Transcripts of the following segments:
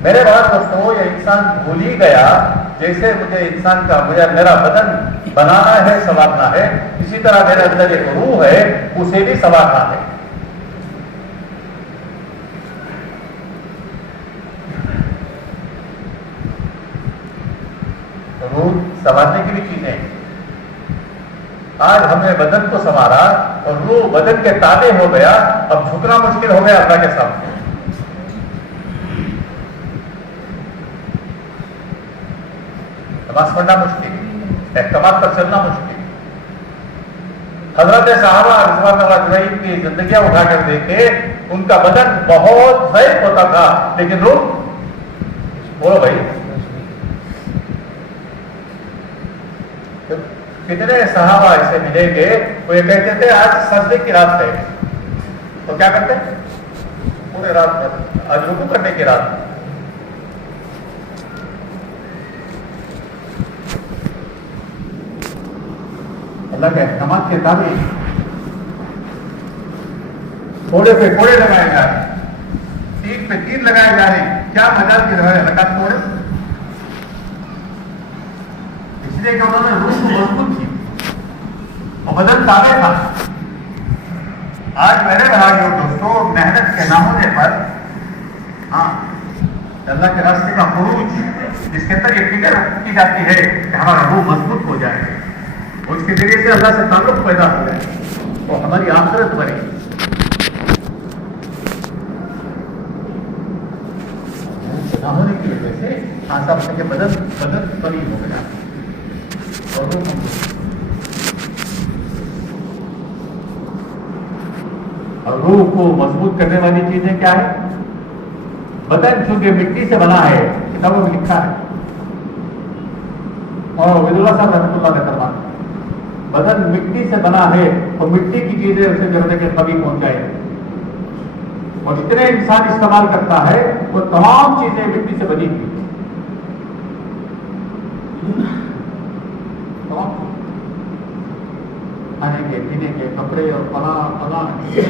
मेरे भाई दोस्तों, ये इंसान भूल ही गया जैसे मुझे मेरा बदन बनाना है, संवारना है, इसी तरह मेरे अंदर एक रूह है, उसे भी संवारना है। रूह संवारने की भी चीजें हैं। आज हमने बदन को संवारा और रूह बदन के ताबे हो गया, अब झुकना मुश्किल हो गया अल्लाह के सामने। नमाज पढ़ना मुश्किल, एहतमाद पर चलना मुश्किल। हजरत साहबा रिज़वानुल्लाह अलैहिम की जिंदगियां उठाकर देखे, उनका बदन बहुत ज़ईफ़ होता था, लेकिन रूह, बोलो भाई, कितने सहाबा ऐसे मिलेंगे, वो ये कहते थे आज सजदे की रात है, तो क्या करते पूरे रात, आज रुकू करने की रात। अल्लाह के नमाज के ताबे थोड़े पे थोड़े लगाए जा रहे, तीन पे तीन लगाए जा रहे, क्या मजाल की रकात तोड़े, इसलिए कि उन्होंने रूह को मजबूत की और बदन ताबे था। आज मेरे भाइयों दोस्तों, मेहनत के ना होने पर, हाँ, अल्लाह के रास्ते का खुरूज जिसके अंदर ये फिक्र की जाती है कि हमारा रूह मजबूत हो जाए, उसके जरिए से अल्लाह से ताल्लुक पैदा हो जाए और हमारी आखिरत बने। ना होने की वजह से आशा के बदन बनी हो गया और रूह को मजबूत करने वाली चीजें क्या है? बदन चूंकि मिट्टी से बना है, किताबों में लिखा है, और वैदुल्लाह साहब रहमतुल्लाह अलैह फरमाते, बदन मिट्टी से बना है और मिट्टी की चीजें उसे जरूरत के कभी पहुंचाए, और जितने इंसान इस्तेमाल करता है वो तमाम चीजें मिट्टी से बनी हुई, खाने के, पीने के, कपड़े और फला चीजें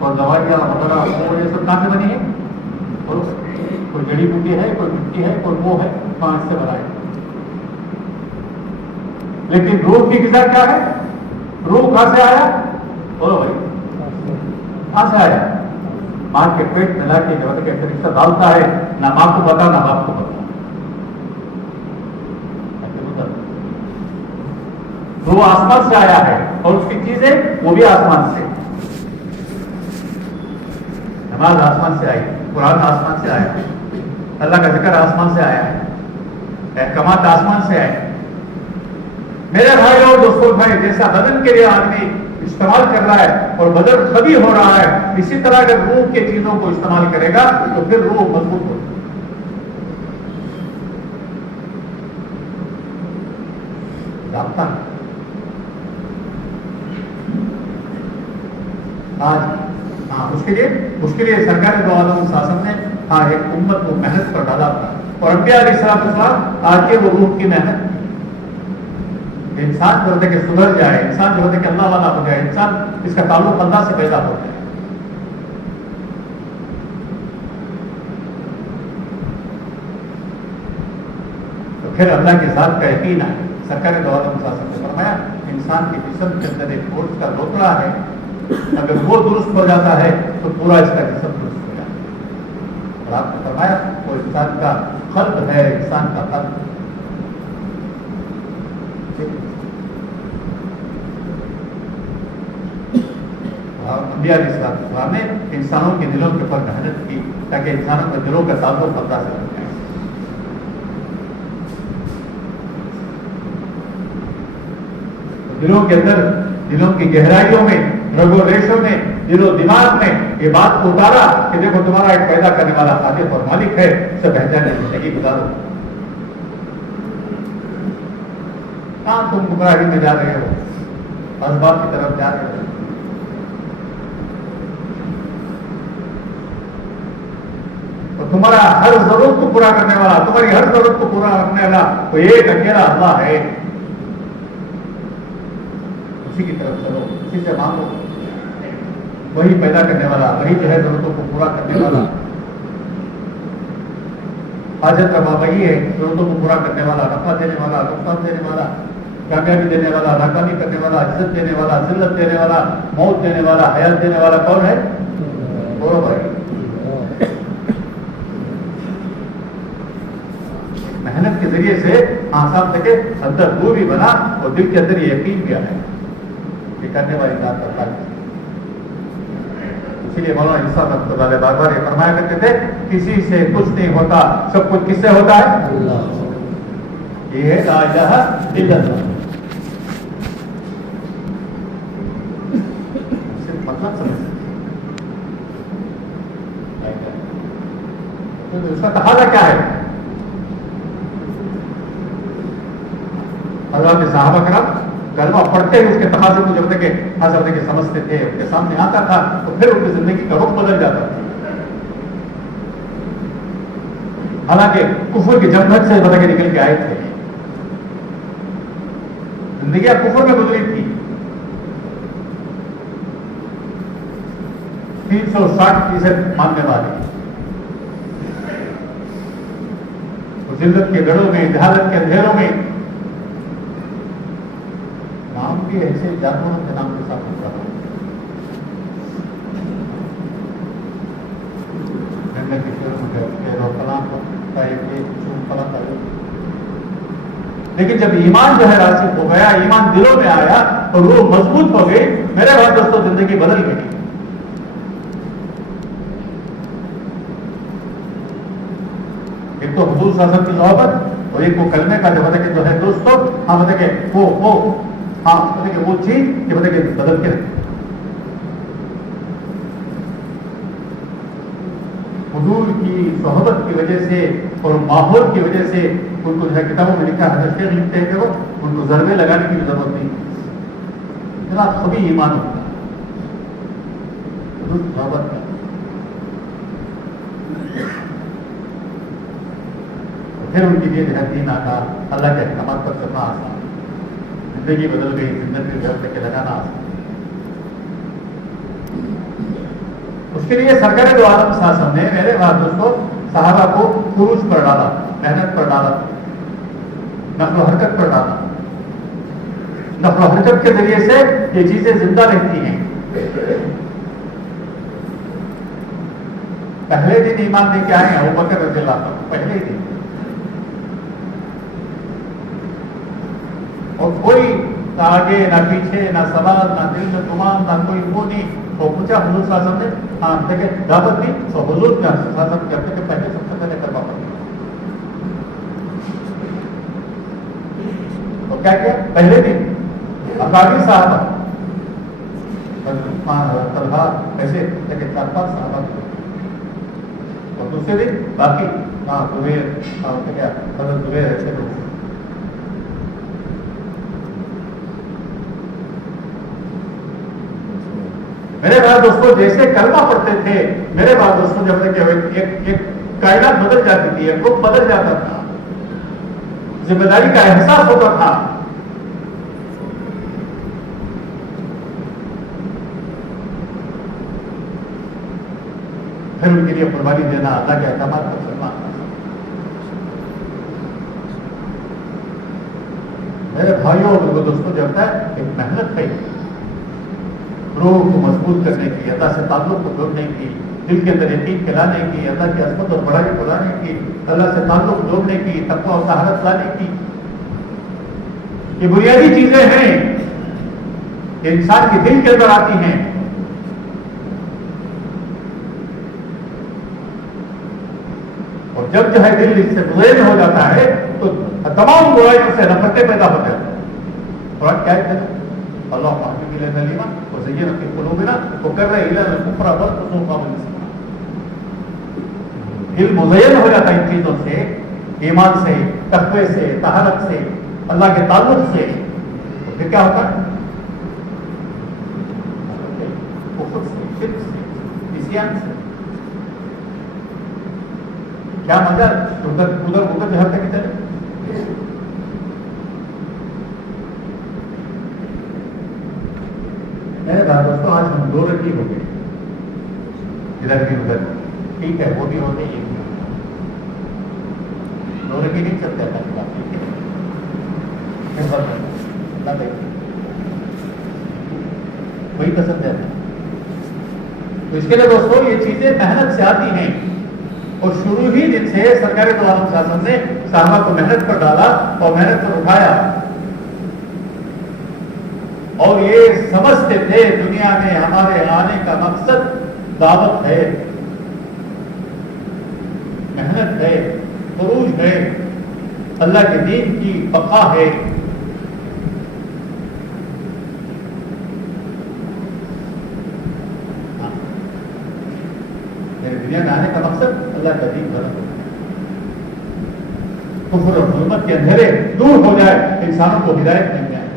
और दवाइयाँ वगैरह, वो ये सब कहाँ से बनी है? और कोई जड़ी बूटी है, कोई मिट्टी है, कोई वो है, पांच से बना है। लेकिन रूह की ग़िज़ा क्या है? रूह कहां से आया? बोलो भाई, कहां से आया? मां के पेट में लाके जब के फरिश्ता डालता है, ना मां को पता ना बाप को पता। रूह आसमान से आया है और उसकी चीजें वो भी आसमान से। नमाज आसमान से आई, कुरान आसमान से आया, अल्लाह का जिक्र आसमान से आया है, अहकामात आसमान से आए। मेरे भाई और दोस्तों, भाई जैसा बदन के लिए आदमी इस्तेमाल कर रहा है और बदन कभी हो रहा है, इसी तरह अगर रूह के चीजों को इस्तेमाल करेगा तो फिर रूह मजबूत होगी। राब्ता आज, हाँ, उसके लिए सरकार दो आलम शासन ने, हाँ, एक उम्मत को मेहनत पर डाला था और अंबिया अलैहिस्सलाम आके वो रूह की मेहनत, इंसान जो होते कि सुधर जाए, इंसान जो होते कि अल्लाह वाला हो जाए, इंसान इसका ताल्लुक अल्लाह से पैदा हो जाए। तो फिर अल्लाह की जात का यकीन आए। सरकार दो आलम शासन ने फरमाया, इंसान की जिस्म के अंदर एक गोश्त का लोकड़ा है, अगर वो दुरुस्त हो जाता है तो पूरा इसका जिस्म दुरुस्त हो जाता है। और आपने फरमाया वो इंसान का कल्ब है, इंसान का कल्ब। अंबिया अलैहिस्सलाम ने इंसानों के दिलों के ऊपर मेहनत की ताकि इंसानों के दिलों का ताल्लुक अल्लाह से हो जाए। दिलों के अंदर, दिलों की गहराइयों में, रगो रेशों में, दिलो दिमाग में ये बात को उतारा कि देखो तुम्हारा एक पैदा करने वाला खालिक और मालिक है, उससे बेहतर जिंदगी गुजारो। कहां तुम गुमराही में जा रहे हो, असबाब की तरफ जा रहे हो। तो तुम्हारा हर जरूरत को पूरा करने वाला, तुम्हारी हर जरूरत को पूरा करने वाला तो एक अकेला अल्लाह है। उसी की तरफ चलो, उसी से मांगो, वही पैदा करने वाला, वही जो है जरूरतों को पूरा करने वाला। हाजत रवा वही है, जरूरतों को पूरा करने वाला, नफा देने वाला, नुकसान देने वाला, कामयाबी देने वाला, नाकामी करने वाला, इज्जत देने वाला, जिल्लत देने वाला, मौत देने वाला, हयात देने वाला कौन है? वो भाई। मेहनत के जरिए से आसान देखे अंदर वो भी बना और दिल के अंदर ये यकीन भी आया कि करने वाली बात करता है। इसीलिए मौलाना इसाक रहमतुल्लाह अलैह बार बार ये फरमाया करते थे, किसी से कुछ नहीं होता, सब कुछ किससे होता है? ये है ला इलाहा इल्लल्लाह। सिर्फ मतलब समझ तो उसका तकाज़ा क्या है? हज़रत सहाबा कराम कलमा पढ़ते ही उसके तकाज़े को जब तक हज़रत के समझते थे, उनके सामने आता था, तो फिर उनकी जिंदगी का रुख बदल जाता था। हालांकि कुफर की जमघट से बता के निकल के आए थे, जिंदगी कुफर में गुजरी थी। 360% मानने वाले जिल्लत के गढ़ों में, जहालत के अंधेरों में, नाम भी ऐसे जानवरों के नाम के साथ होता है। लेकिन जब ईमान जो है रासिख हो गया, ईमान दिलों में आया और वो मजबूत हो गई, मेरे भाई दोस्तों जिंदगी बदल गई। एक तो हुजूर सल्लल्लाहु अलैहि वसल्लम की सोहबत और एक वो कलमे का जो बताए जो है दोस्तों, हाँ बताए वो हाँ बताए वो चीज ये बताए बदल के रखे। हुजूर की सोहबत की वजह से और माहौल की वजह से उनको जो है किताबों में लिखा है, शेख लिखते हैं कि वो उनको जरबे लगाने की भी जरूरत नहीं, इतना सभी ईमान होता है हुजूर की सोहबत में। फिर उनके लिए जो है दीन आता, अल्लाह के अहकाम पर चलना आसान, जिंदगी बदल गई, जिंदगी घर तक लगाना आसान। उसके लिए सरकार दो आलम शासन ने मेरे बात दोस्तों सहाबा को खुरूज पर डाला, मेहनत पर डाला, नक्ल हरकत पर डाला। नक्ल हरकत के जरिए से ये चीजें जिंदा रहती हैं। पहले दिन ईमान लेके आए हैं अबू बकर रज़ियल्लाहु अन्हु, पहले ही दिन, और कोई ना आगे ना पीछे ना सवाल ना दिल में गुमान ना कोई वो नहीं। वो पूछा हुजूर सल्लल्लाहु अलैहि वसल्लम ने, हाँ देखे दावत दी तो हुजूर सल्लल्लाहु अलैहि वसल्लम कहते कि पहले सबसे पहले करवा पड़ी। तो क्या किया पहले दिन अकाबी साहबा तलहा ऐसे देखे 4-5 साहबा, और दूसरे दिन बाकी हाँ जुबैर क्या हज़रत जुबैर ऐसे लोग। मेरे भाई दोस्तों जैसे कलमा पढ़ते थे, मेरे भाई दोस्तों जब तक एक कायनात बदल जाती थी, एक रुख बदल जाता था, जिम्मेदारी का एहसास होता था। फिर उनके लिए कुर्बानी देना, अल्लाह के अहकाम पर चलना। मेरे भाइयों और दोस्तों जब तक एक मेहनत है रूह को मजबूत करने की, अल्लाह से ताल्लुक को जोड़ने की, दिल के अंदर यकीन फैलाने की, अल्लाह की अज़मत और बड़ाई को लाने की, अल्लाह से ताल्लुक जोड़ने की, तक़वा और तहरत लाने की, ये बुनियादी चीजें हैं ये इंसान के दिल के अंदर आती हैं। और जब जो है दिल इससे मुज़य्यन हो जाता है तो तमाम बुराइयों से नफरतें पैदा हो जाती हैं। कुरान क्या है? अल्लाह ज़य्यना फ़ी क़ुलूबिना व कररा इलैना कुफ़्र व फ़ुसूक़ व इस्यान। दिल मुज़य्यन हो जाता है इन चीजों से, ईमान से, तक़वे से, तहरत से, अल्लाह के ताल्लुक से, तो फिर क्या होता है? कुफ़्र से, शिर्क से, इस्यान से। क्या मजा उधर उधर जहर तक चले। मेरे भाई दोस्तों आज हम दो रखी हो गए, इधर भी उधर, ठीक है वो भी होते ये भी होते। लोहे की नहीं चलते अल्लाह की बात अल्लाह देखिए वही पसंद है। तो इसके लिए दोस्तों ये चीजें मेहनत से आती हैं और शुरू ही दिन से सरकारी दो आलम शासन ने साहबा को मेहनत पर डाला और मेहनत पर उठाया और ये समझते थे दुनिया में हमारे आने का मकसद दावत है, मेहनत है, खुरूज है, अल्लाह के दीन की बका है। दुनिया में आने का मकसद अल्लाह का दीन बना कुफ्र और जुल्मत के अंधेरे दूर हो जाए, इंसानों को हिदायत मिल जाए।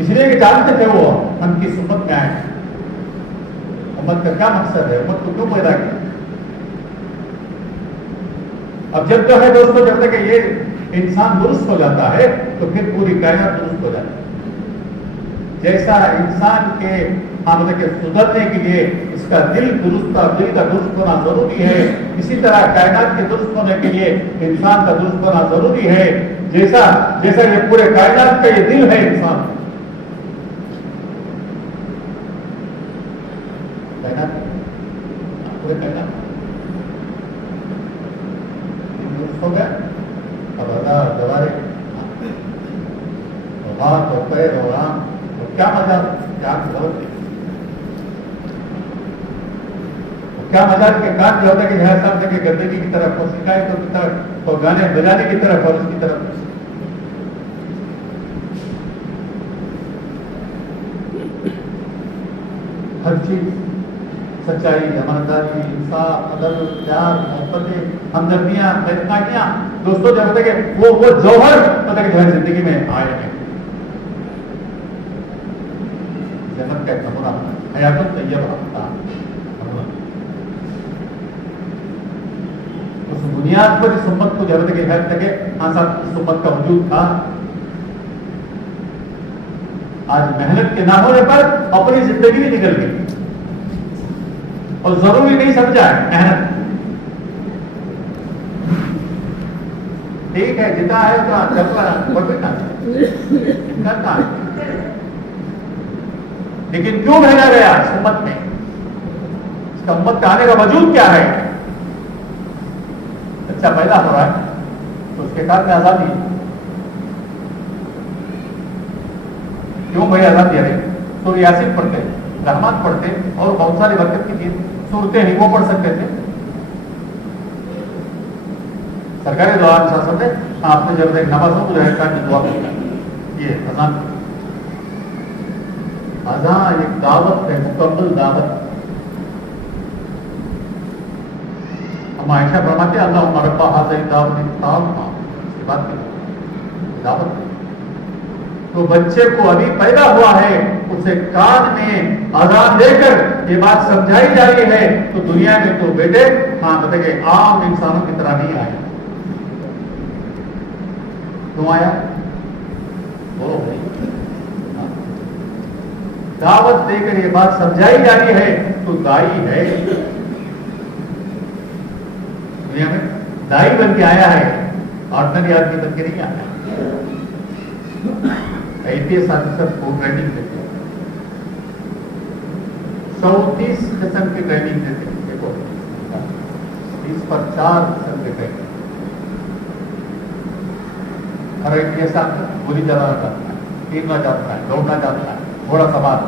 इसलिए कि जानते थे वो हम किस उम्मत में आए, उम्मत का क्या मकसद है, उम्मत को क्यों पैदा किया। अब जब जो है दोस्तों जब तक ये इंसान दुरुस्त हो जाता है तो फिर पूरी कायनात दुरुस्त हो जाती है। जैसा इंसान के मतलब के सुधरने के लिए इसका दिल का दुरुस्त होना जरूरी है, इसी तरह कायनात के दुरुस्त होने के लिए इंसान का दुरुस्त होना जरूरी है। जैसा जैसा ये पूरे कायनात का ये दिल है इंसान, कायनात पूरे कायनात दुरुस्त हो गया। अब अल्लाह दवारे बात और पैर और आम क्या मजा, क्या क्या मजाक के काम जो होता है कि जहां साहब के गंदगी की तरफ और शिकायतों की तरफ और गाने बजाने की तरफ और उसकी तरफ हर चीज सच्चाई, ईमानदारी, इंसाफ, अदल, प्यार, मोहब्बतें, हमदर्दियां, मेहनतानियां दोस्तों जब तक वो जौहर तब तक जो है जिंदगी में आए हैं। जन्नत का एक नमूना हयातुन तय्यबा का उस बुनियाद पर इस उम्मत को जब तक हद तक हाँ साहब इस उम्मत का वजूद था। आज मेहनत के ना होने पर अपनी जिंदगी भी निकल गई और जरूरी नहीं समझा है मेहनत। ठीक है जितना है उतना चलता करना है, लेकिन क्यों भेजा गया इस उम्मत में, इसका उम्मत का आने का वजूद क्या है। बच्चा पैदा हो रहा है तो उसके कारण में आजादी, क्यों भाई आजादी है। तो यासीन पढ़ते, रहमान पढ़ते और बहुत सारी बरकत की चीज सूरतें ही वो पढ़ सकते थे। सरकारी दुआ शासन ने आपने जब एक नमाजों को रहता की दुआ की, ये अजान अजान एक दावत है, मुकम्मल दावत। हम आयशा फरमाते अल्लाह रब्बा हाज़िही दावत ताम्मा, इसकी बात की दावत। तो बच्चे को अभी पैदा हुआ है उसे कान में अजान देकर ये बात समझाई जा रही है तो दुनिया में तो बेटे हाँ बताइए आम इंसानों की तरह नहीं आया। क्यों आया? बोलो भाई। दावत देकर ये बात समझाई जा रही है तो दाई है, दुनिया में दाई बन के आया है, ऑर्डिनरी आदमी बन के नहीं आया। IPS ऑफिसर को ट्रेनिंग देते हैं, 34 किस्म की ट्रेनिंग देते हैं। देखो 30 पर 4 किस्म की ट्रेनिंग। हर IPS ऑफिसर गोली चलाना चाहता है, तीरना चाहता है, दौड़ना चाहता है, घोड़ा सवार,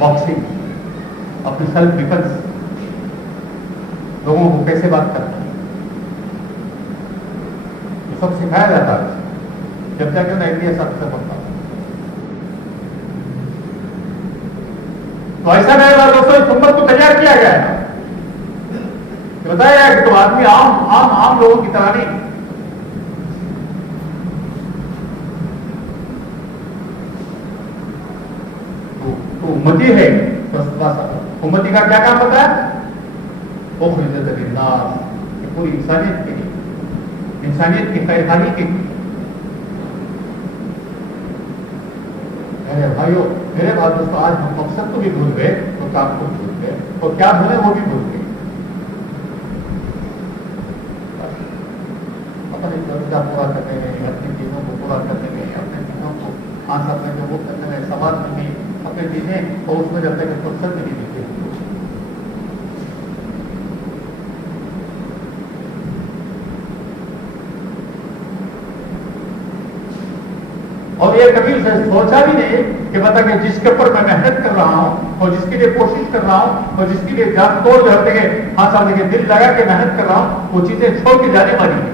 बॉक्सिंग, अपनी सेल्फ डिफेंस, लोगों को कैसे बात करना है, तो सब सिखाया जाता है जब तक IPS ऑफिसर बनता है। तो ऐसा नहीं बात दोस्तों, इस उम्मत को तैयार किया गया है, बताया गया कि तो आदमी आम लोगों की तरह नहीं। तो उम्मती है, उम्मती का क्या काम होता है? वो पूरी इंसानियत के लिए, इंसानियत की खैरखानी के लिए। मेरे भाइयों, मेरे भाई दोस्तों, आज हम मकसद को भी भूल गए तो काम को भूल गए, और क्या भूले वो भी भूल गए। अपनी जरूरत पूरा करने में, अपनी चीजों को पूरा करने में, अपने चीजों को हासिल करने में, वो करने में, समाज में भी अपनी चीजें, और उसमें जब तक फुर्सत नहीं मिलती। और ये कभी सोचा भी नहीं कि बता कि जिसके ऊपर मैं मेहनत कर रहा हूं और जिसके लिए कोशिश कर रहा हूं और जिसके लिए जान तोड़ जो है हाँ साल के दिल लगा के मेहनत कर रहा हूं, वो चीजें छोड़ के जाने वाली है।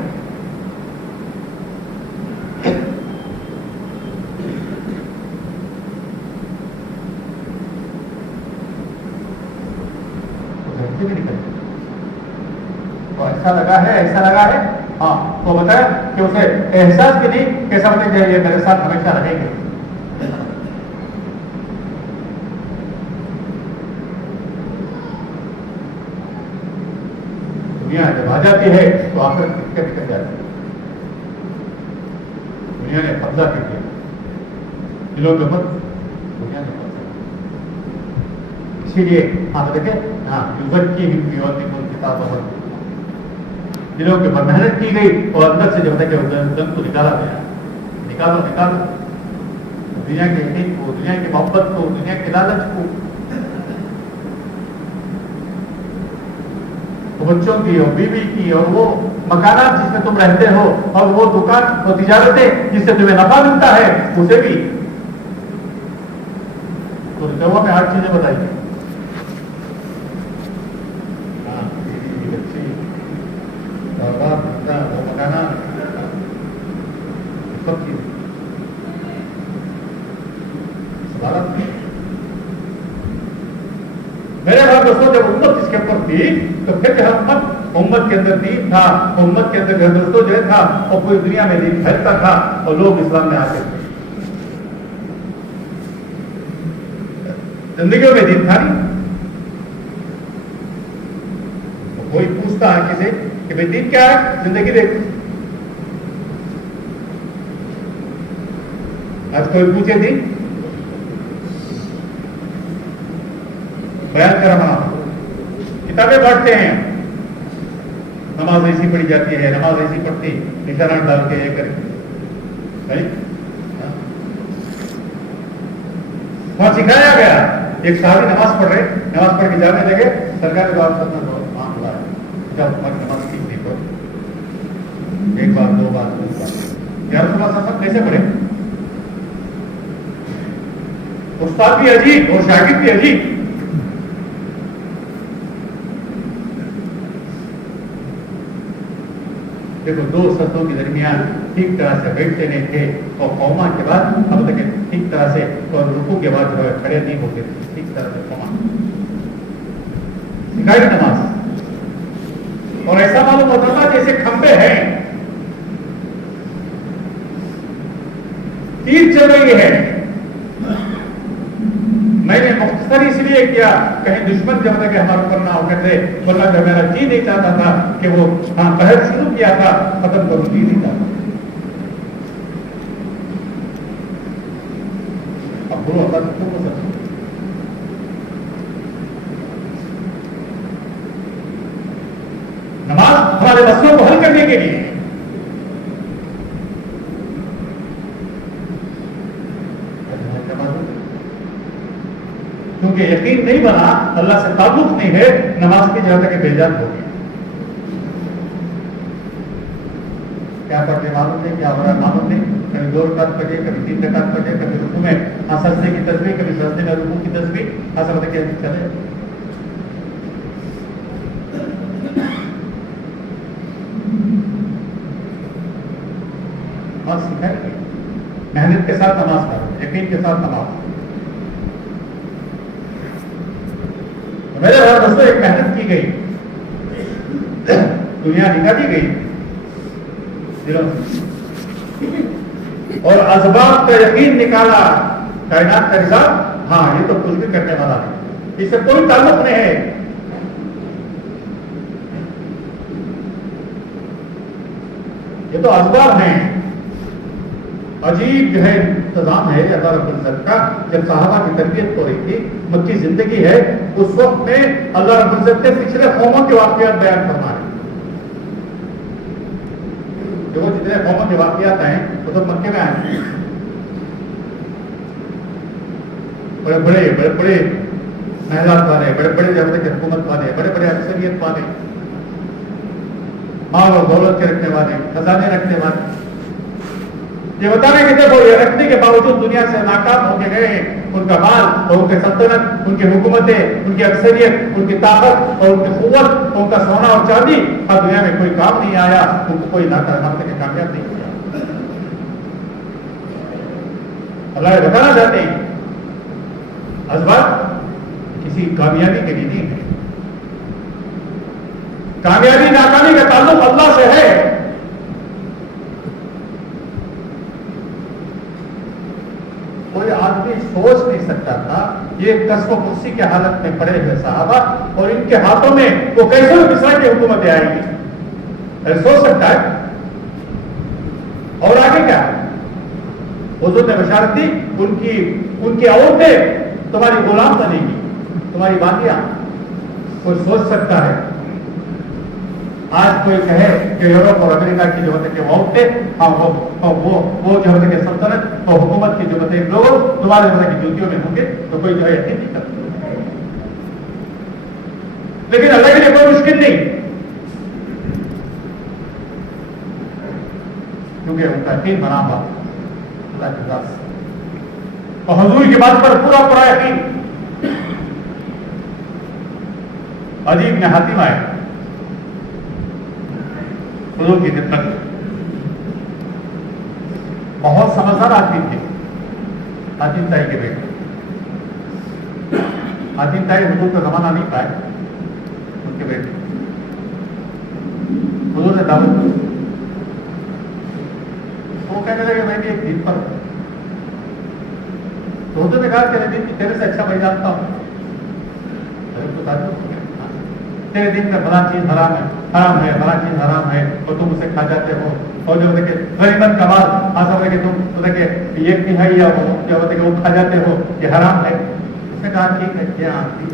तो भी निकल तो ऐसा लगा है हाँ, तो बताया कि उसे एहसास भी नहीं कैसा होने चाहिए, मेरे साथ हमेशा रहेंगे। दुनिया जब आ जाती है तो आखिर किसके निकल जाती है। दुनिया ने कब्जा कर दिया, दिलों के ऊपर दुनिया ने कब्जा। इसीलिए हाँ देखे हाँ युवक की किताब दिलों के ऊपर मेहनत की गई और अंदर से जब तक उदन को निकाला गया। निकालो दुनिया के हित को, दुनिया की मोहब्बत को, दुनिया के लालच को, बच्चों की और बीवी की और वो मकानात जिसमें तुम रहते हो और वो दुकान और तिजारतें जिससे तुम्हें नफा मिलता है, उसे भी तो रिजर्व में 8 चीजें बताइए। वो मकाना सब चीज मेरे भाई दोस्तों, जब उम्मत इसके ऊपर थी तो फिर जो उम्मत के अंदर दीन था, उम्मत के अंदर दोस्तों जो था और पूरी दुनिया में दीन फैलता था और लोग इस्लाम में आते थे। जिंदगियों में दीन था नहीं। तो कोई पूछता है किसी कि भाई दीन क्या है, जिंदगी देख। आज कोई पूछे दीन बयान कर रहा किताबें पढ़ते हैं, नमाज ऐसी पढ़ी जाती है, नमाज ऐसी पढ़ती, निशाना डाल के ये करें भाई। वहां सिखाया गया, एक साहबी नमाज पढ़ रहे, नमाज पढ़ के जाने लगे, सरकार ने बात मामला है जब नमाज ठीक नहीं पढ़, एक बार दो बार यार सब कैसे पढ़े। उस्ताद भी अजीब और शागिर्द भी अजीब। देखो, दो सत्रों के दरमियान ठीक तरह से बैठते नहीं थे और कौमा के बाद अब तक ठीक तरह से और रुकू के बाद जो है खड़े नहीं होते थे, ठीक तरह से कौमा सिखाई नमाज। और ऐसा मालूम होता था जैसे खंबे हैं, तीर चल रही है। मैंने मुख्तसर इसलिए किया कहीं दुश्मन जब तक हमारे ऊपर ना होकर दे, वरना जब मेरा जी नहीं चाहता था कि वो हाँ पहल शुरू किया था खत्म करूं, जी नहीं चाहता। अब बोलो अल्लाह तो क्यों हो सकता। नमाज हमारे मसलों को हल करने के लिए, क्योंकि यकीन नहीं बना, अल्लाह से ताल्लुक नहीं है, नमाज की जगह तक बेजान हो गया। क्या पढ़ने मालूम नहीं, क्या हो रहा मालूम नहीं, कभी 2 रकात पढ़े, कभी 3 रकात पढ़े, कभी रुकू में सजदे की तस्बीह, कभी सजदे में रुकू की तस्बीह, ऐसा मतलब क्या चले। नमाज सिखाएंगे, मेहनत के साथ नमाज करो, यकीन के साथ नमाज। मेरे भाई दोस्तों, एक मेहनत की गई, दुनिया निकाली गई और असबाब का यकीन निकाला, कायनात का हिसाब हाँ ये तो कुछ भी करने वाला है, इससे कोई ताल्लुक नहीं है। ये तो असबाब हैं, अजीब जो है इंतजाम है अल्लाह रब्बुल इज्जत का। जब साहबा की तरबियत हो रही थी, मक्की जिंदगी है, उस वक्त में अल्लाह रब्बुल इज्जत ने पिछले कौमों के वाकयात बयान फरमा रहे। जो जितने कौमों के वाकयात हैं वो तो मक्के में आए, बड़े बड़े महलात वाले, बड़े बड़े जबरदस्त हुकूमत वाले, बड़े बड़े अक्सरियत वाले, माल और दौलत के रखने वाले, खजाने रखने वाले, ये बताने के देखो ये रखने के बावजूद दुनिया से नाकाम होके गए। उनका माल और उनके सल्तनत, उनकी हुकूमतें, उनकी अक्सरियत, उनकी ताकत और उनकी कुव्वत, उनका सोना और चांदी हर दुनिया में कोई काम नहीं आया, उनको कोई नाकाम के कामयाब नहीं किया। अल्लाह ये बताना चाहते हैं असबाब किसी कामयाबी के लिए नहीं है। कामयाबी नाकामी का ताल्लुक अल्लाह से है। कोई आदमी सोच नहीं सकता था ये कस्म कुर्सी के हालत में पड़े हुए साहबा और इनके हाथों में वो कैसे मिस्र की हुकूमतें आएंगी, सोच सकता है? और आगे क्या है? हुजूर ने बशारत दी, उनकी औरतें तुम्हारी गुलाम बनेगी, तुम्हारी बातियां। कोई सोच सकता है आज कोई कहे कि यूरोप और अमेरिका की जो होते वो औरतें, हाँ वो जो होते के सल्तनत और हुकूमत की जो होते लोग तुम्हारे तरह की ड्यूटियों में होंगे, तो कोई जो है यकीन नहीं करता। लेकिन अल्लाह के लिए कोई मुश्किल नहीं, क्योंकि उनका यकीन बना हुआ अल्लाह की जात से और हुजूर की बात पर पूरा यकीन। अजीब ने हातिम आए हुजूर की खिदमत में, बहुत समझदार आदमी थे। हातिम ताई के बेटे, हातिम ताई हुजूर का जमाना नहीं पाए, उनके बेटे हुजूर ने दावत दी। वो कहने लगे मैं भी एक दिन पर, तो हुजूर ने कहा तेरे दिन की तेरे से अच्छा मैं जानता हूं, तेरे दिन में बड़ा चीज हराम है, बड़ा चीज हराम है, और तुम उसे खा जाते हो। और जो देखे गरीबन कमाल आशा कि तुम तो देखे ये तिहाई या वो क्या होते कि वो खा जाते हो, ये हराम है। उसने कहा ठीक है, क्या आती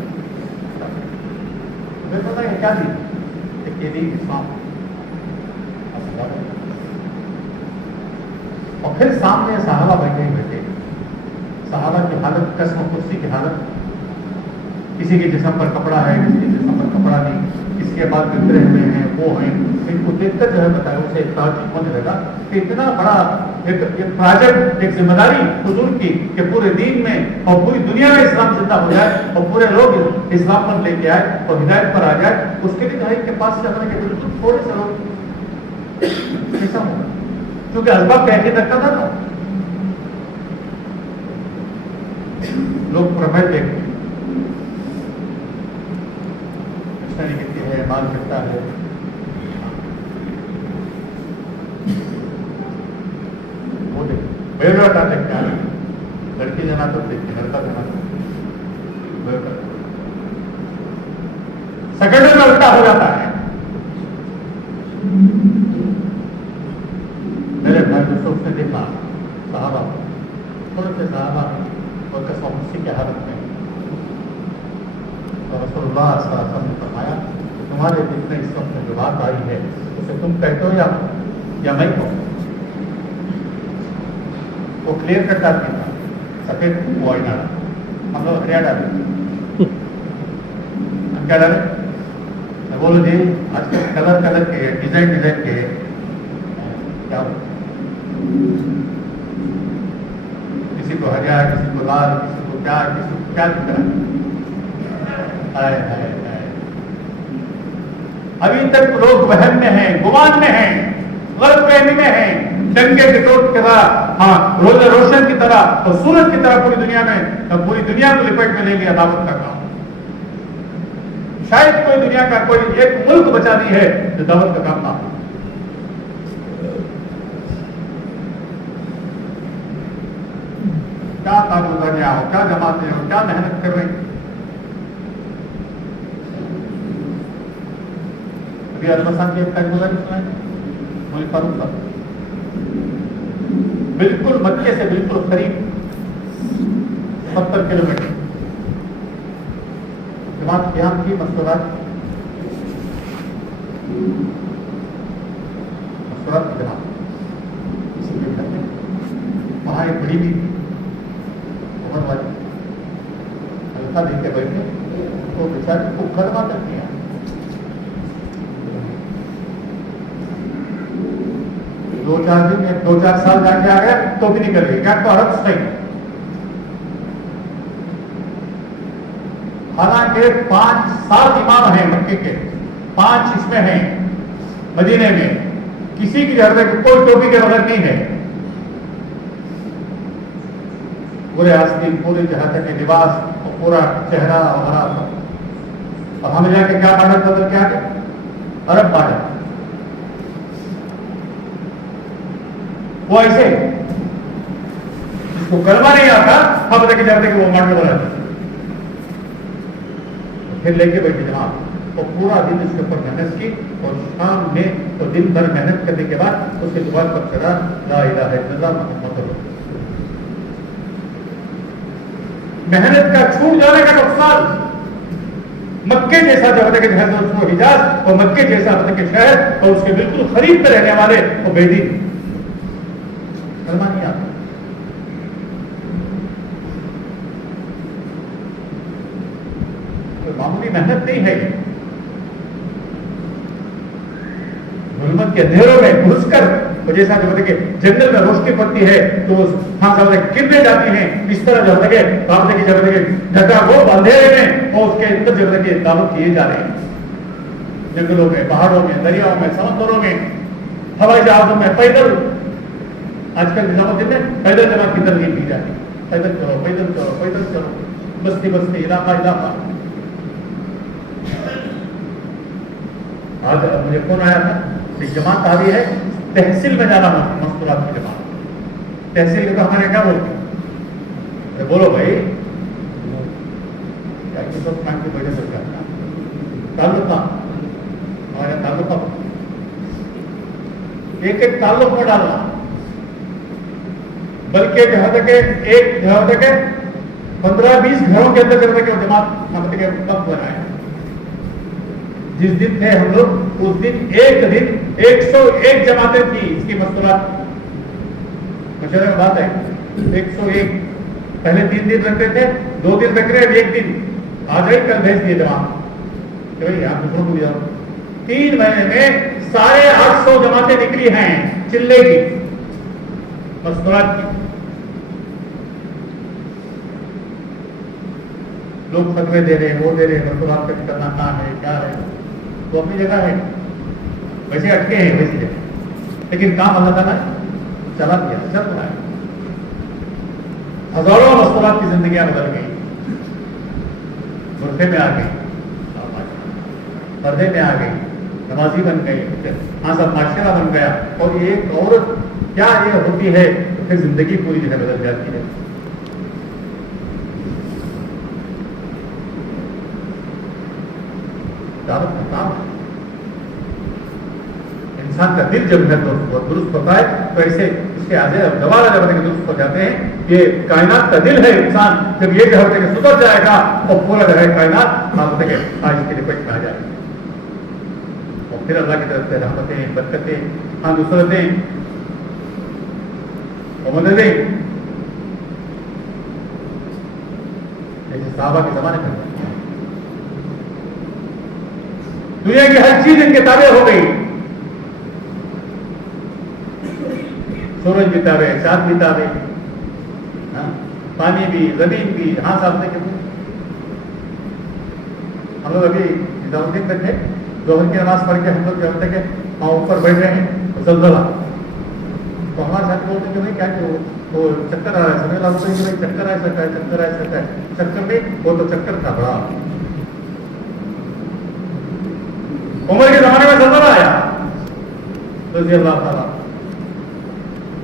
तुम्हें पता है क्या दी? ये दी इस्लाम। और फिर सामने साहबा बैठे हुए थे, साहबा की हालत कसम कुर्सी की हालत, किसी के जिस्म पर कपड़ा है, किसी के जिस्म पर कपड़ा नहीं, किसके बाद बिखरे हुए हैं, वो हैं। इनको देखकर जो है बताया उसे एक ताज्जुब होने लगा कि इतना बड़ा एक प्रोजेक्ट, एक जिम्मेदारी हुजूर की कि पूरे दीन में और पूरी दुनिया में इस्लाम जिंदा हो जाए और पूरे लोग इस्लाम पर लेके आए और हिदायत पर आ जाए, उसके लिए जो है इनके पास से अपने के बिल्कुल थोड़े से लोग कैसा होगा, क्योंकि असबाब का यकीन रखता था ना लोग प्रोफाइल देखते कितनी है, माल कितना है, वो देखते बायोडाटा देखते हैं, लड़की जना तो देखते, लड़का जना तो सेकंड में उल्टा हो जाता है। मेरे भाई दोस्तों उसने देखा साहबा, थोड़े से साहबा और कसम उसी के हालत में, और रसूलुल्लाह सल्लल्लाहु अलैहि वसल्लम ने फरमाया तुम्हारे दिल में इस वक्त जो बात आई है उसे तुम कहते हो या मैं कहूं। वो क्लियर कट आदमी था, सफेद वो आईना, हम लोग हरियाणा डाले, हम क्या डाले? मैं बोलो जी आजकल कलर के डिजाइन के क्या हो, किसी को हरिया, किसी को लाल, किसी को क्या दिख रहा है। अभी तक लोग वहम में हैं, गुमान में हैं, गलतफहमी में हैं, डंके के टोट की तरह, हाँ रोज़े रोशन की तरह और सूरज की तरह पूरी दुनिया को लिपेट में ले लिया दावत का काम। शायद कोई दुनिया का कोई एक मुल्क बचा नहीं है जो दावत का काम ना हो। क्या ताबुदानिया हो, क्या जमाते हो, क्या मेहनत कर रही। अभी अल्लाह की एक ताबुदारी सुनाई मुल्क फारूक साहब, बिल्कुल मक्के से बिल्कुल करीब 70 किलोमीटर जमात क़याम की मस्तूरात की जमात इसी के घर में वहाँ एक बड़ी भी उम्र वाली हल्का देख के बैठे तो बेचारे को कलमा तक नहीं आया। 2-4 दिन या 2-4 साल जाके आ गया तो भी निकल गई, क्या तो अरब सही। हालांकि 5-7 इमाम हैं मक्के के, 5 इसमें हैं मदीने में, किसी की जरूरत कोई टोपी की जरूरत नहीं है। पूरे आस्तीन, पूरे जहां तक लिबास, पूरा चेहरा हमारा, और हमें जाके क्या मॉडल बदल के आ गए, अरब मॉडल। वो ऐसे जिसको कलमा नहीं आता, हम बताके जाते कि वो मॉडल बना, फिर लेके बैठे जनाब, और पूरा दिन इसके ऊपर मेहनत की, और शाम में तो दिन भर मेहनत करने के बाद उसके जुबान पर चढ़ा ला इलाहा इल्लल्लाह मुहम्मद रसूलुल्लाह। मेहनत का छूट जाने का नुकसान, मक्के जैसा जो होता है उसको हिजाज, और मक्के जैसा होता है शहर, और उसके बिल्कुल करीब पे रहने वाले वो बेदीन, कलमा नहीं आता। तो मामूली मेहनत नहीं है। गुलमत के अंधेरों में घुसकर, जैसा जो होता है जंगल में रोशनी पड़ती है तो किरणें जाती हैं, इस तरह जो होता है रास्ते की जगह ढका वो अंधेरे में, और उसके अंदर जो होता है दावत किए जा रहे हैं। जंगलों में, पहाड़ों में, दरियाओं में, समुद्रों में, हवाई जहाजों में, पैदल। आजकल निजामुद्दीन में पैदल जमात की तरह की जाती, पैदल चलो, पैदल चलो, पैदल चलो, बस्ती बस्ती, इलाका इलाका। आज मुझे फोन आया था, एक जमात आ रही है तहसील में जाना, मस्तूरात की जमात। तहसील का हमारे क्या बोलते हैं, बोलो भाई क्या सब काम की वजह से ताल्लुका, हमारे ताल्लुका एक ताल्लुक में डालना, बल्कि जहां तक एक जहां तक 15-20 घरों के अंदर करके जमात कब बनाए। जिस दिन थे हम लोग, उस दिन एक दिन 101 जमातें थी इसकी मस्तूरात। मशहूर बात है 101। पहले 3 दिन रखते थे, 2 दिन रख रहे, 1 दिन आज ही कल भेज दिए जमात, आप दूसरों को जाओ। 3 महीने में 850 जमातें निकली हैं चिल्ले की, मस्तूरात की। लोग फतवे दे रहे, वो दे रहे, मस्तूरात पे करना कहाँ है, क्या है, तो अपनी जगह है, वैसे अटके हैं वैसी जगह, लेकिन काम अल्लाह ताला चला दिया, चल रहा है। हजारों मस्तूरात की जिंदगियां बदल गई, बुरखे में आ गई, पर्दे में आ गई, नमाजी बन गई, हाँ सब माशरा बन गया, और एक औरत क्या ये होती है तो फिर जिंदगी पूरी जो है बदल जाती है। दावत का काम है। इंसान का दिल जब है तो दुरुस्त होता है, तो ऐसे इसके आगे दबारा जब दुरुस्त हो जाते हैं। ये कायनात का दिल है इंसान, जब ये जो होते सुधर जाएगा और पूरा जो है कायनात आज इसके लिए कुछ आ जाएगा, और फिर अल्लाह की तरफ से रहमतें, बरकतें, हाँ नुसरतें और मददें जैसे साहबा के जमाने में दुनिया की हर चीज इनके ताबे हो गई। सूरज भी ताबे, चांद भी ताबे, पानी भी, जमीन भी, हाँ साहब ने हम लोग अभी निजामुद्दीन में थे, दोहर की नमाज पढ़ के हम लोग जब तक वहाँ ऊपर बैठ रहे हैं तो जलजला, तो हमारे साथ बोलते कि भाई क्या वो चक्कर आ रहा है, समय लागू कि भाई चक्कर आ सकता है, चक्कर आ सकता है। चक्कर नहीं, वो तो चक्कर था बड़ा। उमर के जमाने में जलजला आया, रज़ी अल्लाह ताला,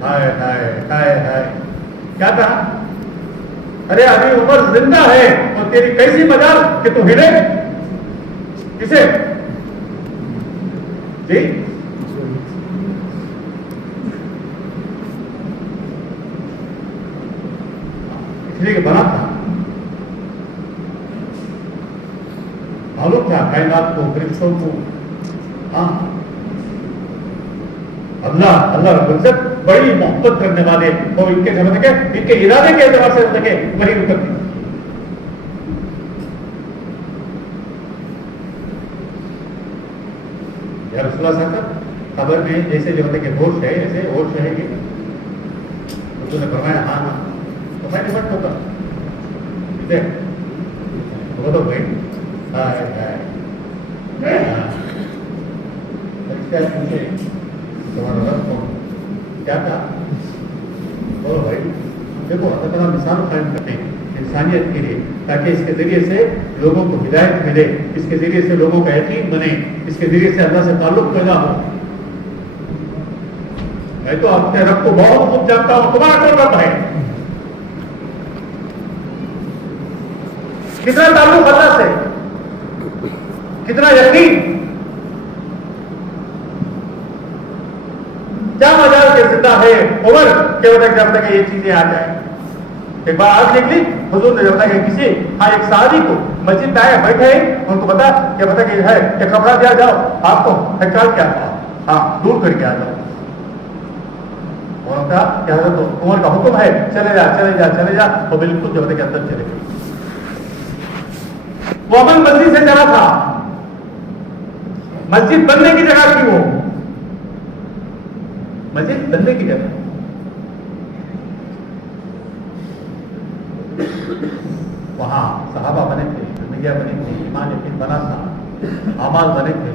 हाय हाय हाय हाय, क्या कहा, अरे अभी उमर जिंदा है और तेरी कैसी मजाल कि तू हिले, किसे जी इसलिए बना था, मालूम था कायनात को, वृक्षों को। हाँ, अल्लाह अल्लाह रब्बुल इज्जत बड़ी मोहब्बत करने वाले और इनके समझ के इनके इरादे के एतबार से सके वही उतरती। या रसूलुल्लाह साहब खबर में जैसे जो होते कि होश है, ऐसे होश है कि तो तूने फरमाया हाँ हाँ, तो मैंने मत होता वो तो भाई पूछे तुम्हारा रब कौन, क्या था? बोलो भाई देखो अल्लाह ताला मिसाल कायम करते हैं इंसानियत के लिए, ताकि इसके जरिए से लोगों को हिदायत मिले, इसके जरिए से लोगों का यकीन बने, इसके जरिए से अल्लाह से ताल्लुक पैदा हो। मैं तो अपने रब को बहुत खूब जानता हूं, तुम्हारा कौन रब है? कितना ताल्लुक अल्लाह से, कितना यकीन, क्या मजाल के जिंदा है उम्र के वक्त जब तक ये चीजें आ जाए। एक बार आज निकली हुजूर ने जब तक किसी एक सादी को मस्जिद में आए बैठे, उनको बता कि है कि कपड़ा दिया जाओ आपको निकाल के आता, हाँ दूर करके आ जाओ। उनका क्या तो उम्र का हुक्म है, चले जा चले जा चले जा, वो बिल्कुल जब तक अंदर चले गए। वो अमन मस्जिद से चला था, मस्जिद बनने की जगह थी, वो मस्जिद बनने की जगह। वहां सहाबा बने थे, मीडिया बने थे, ईमान यकीन बना था, अमाल बने थे।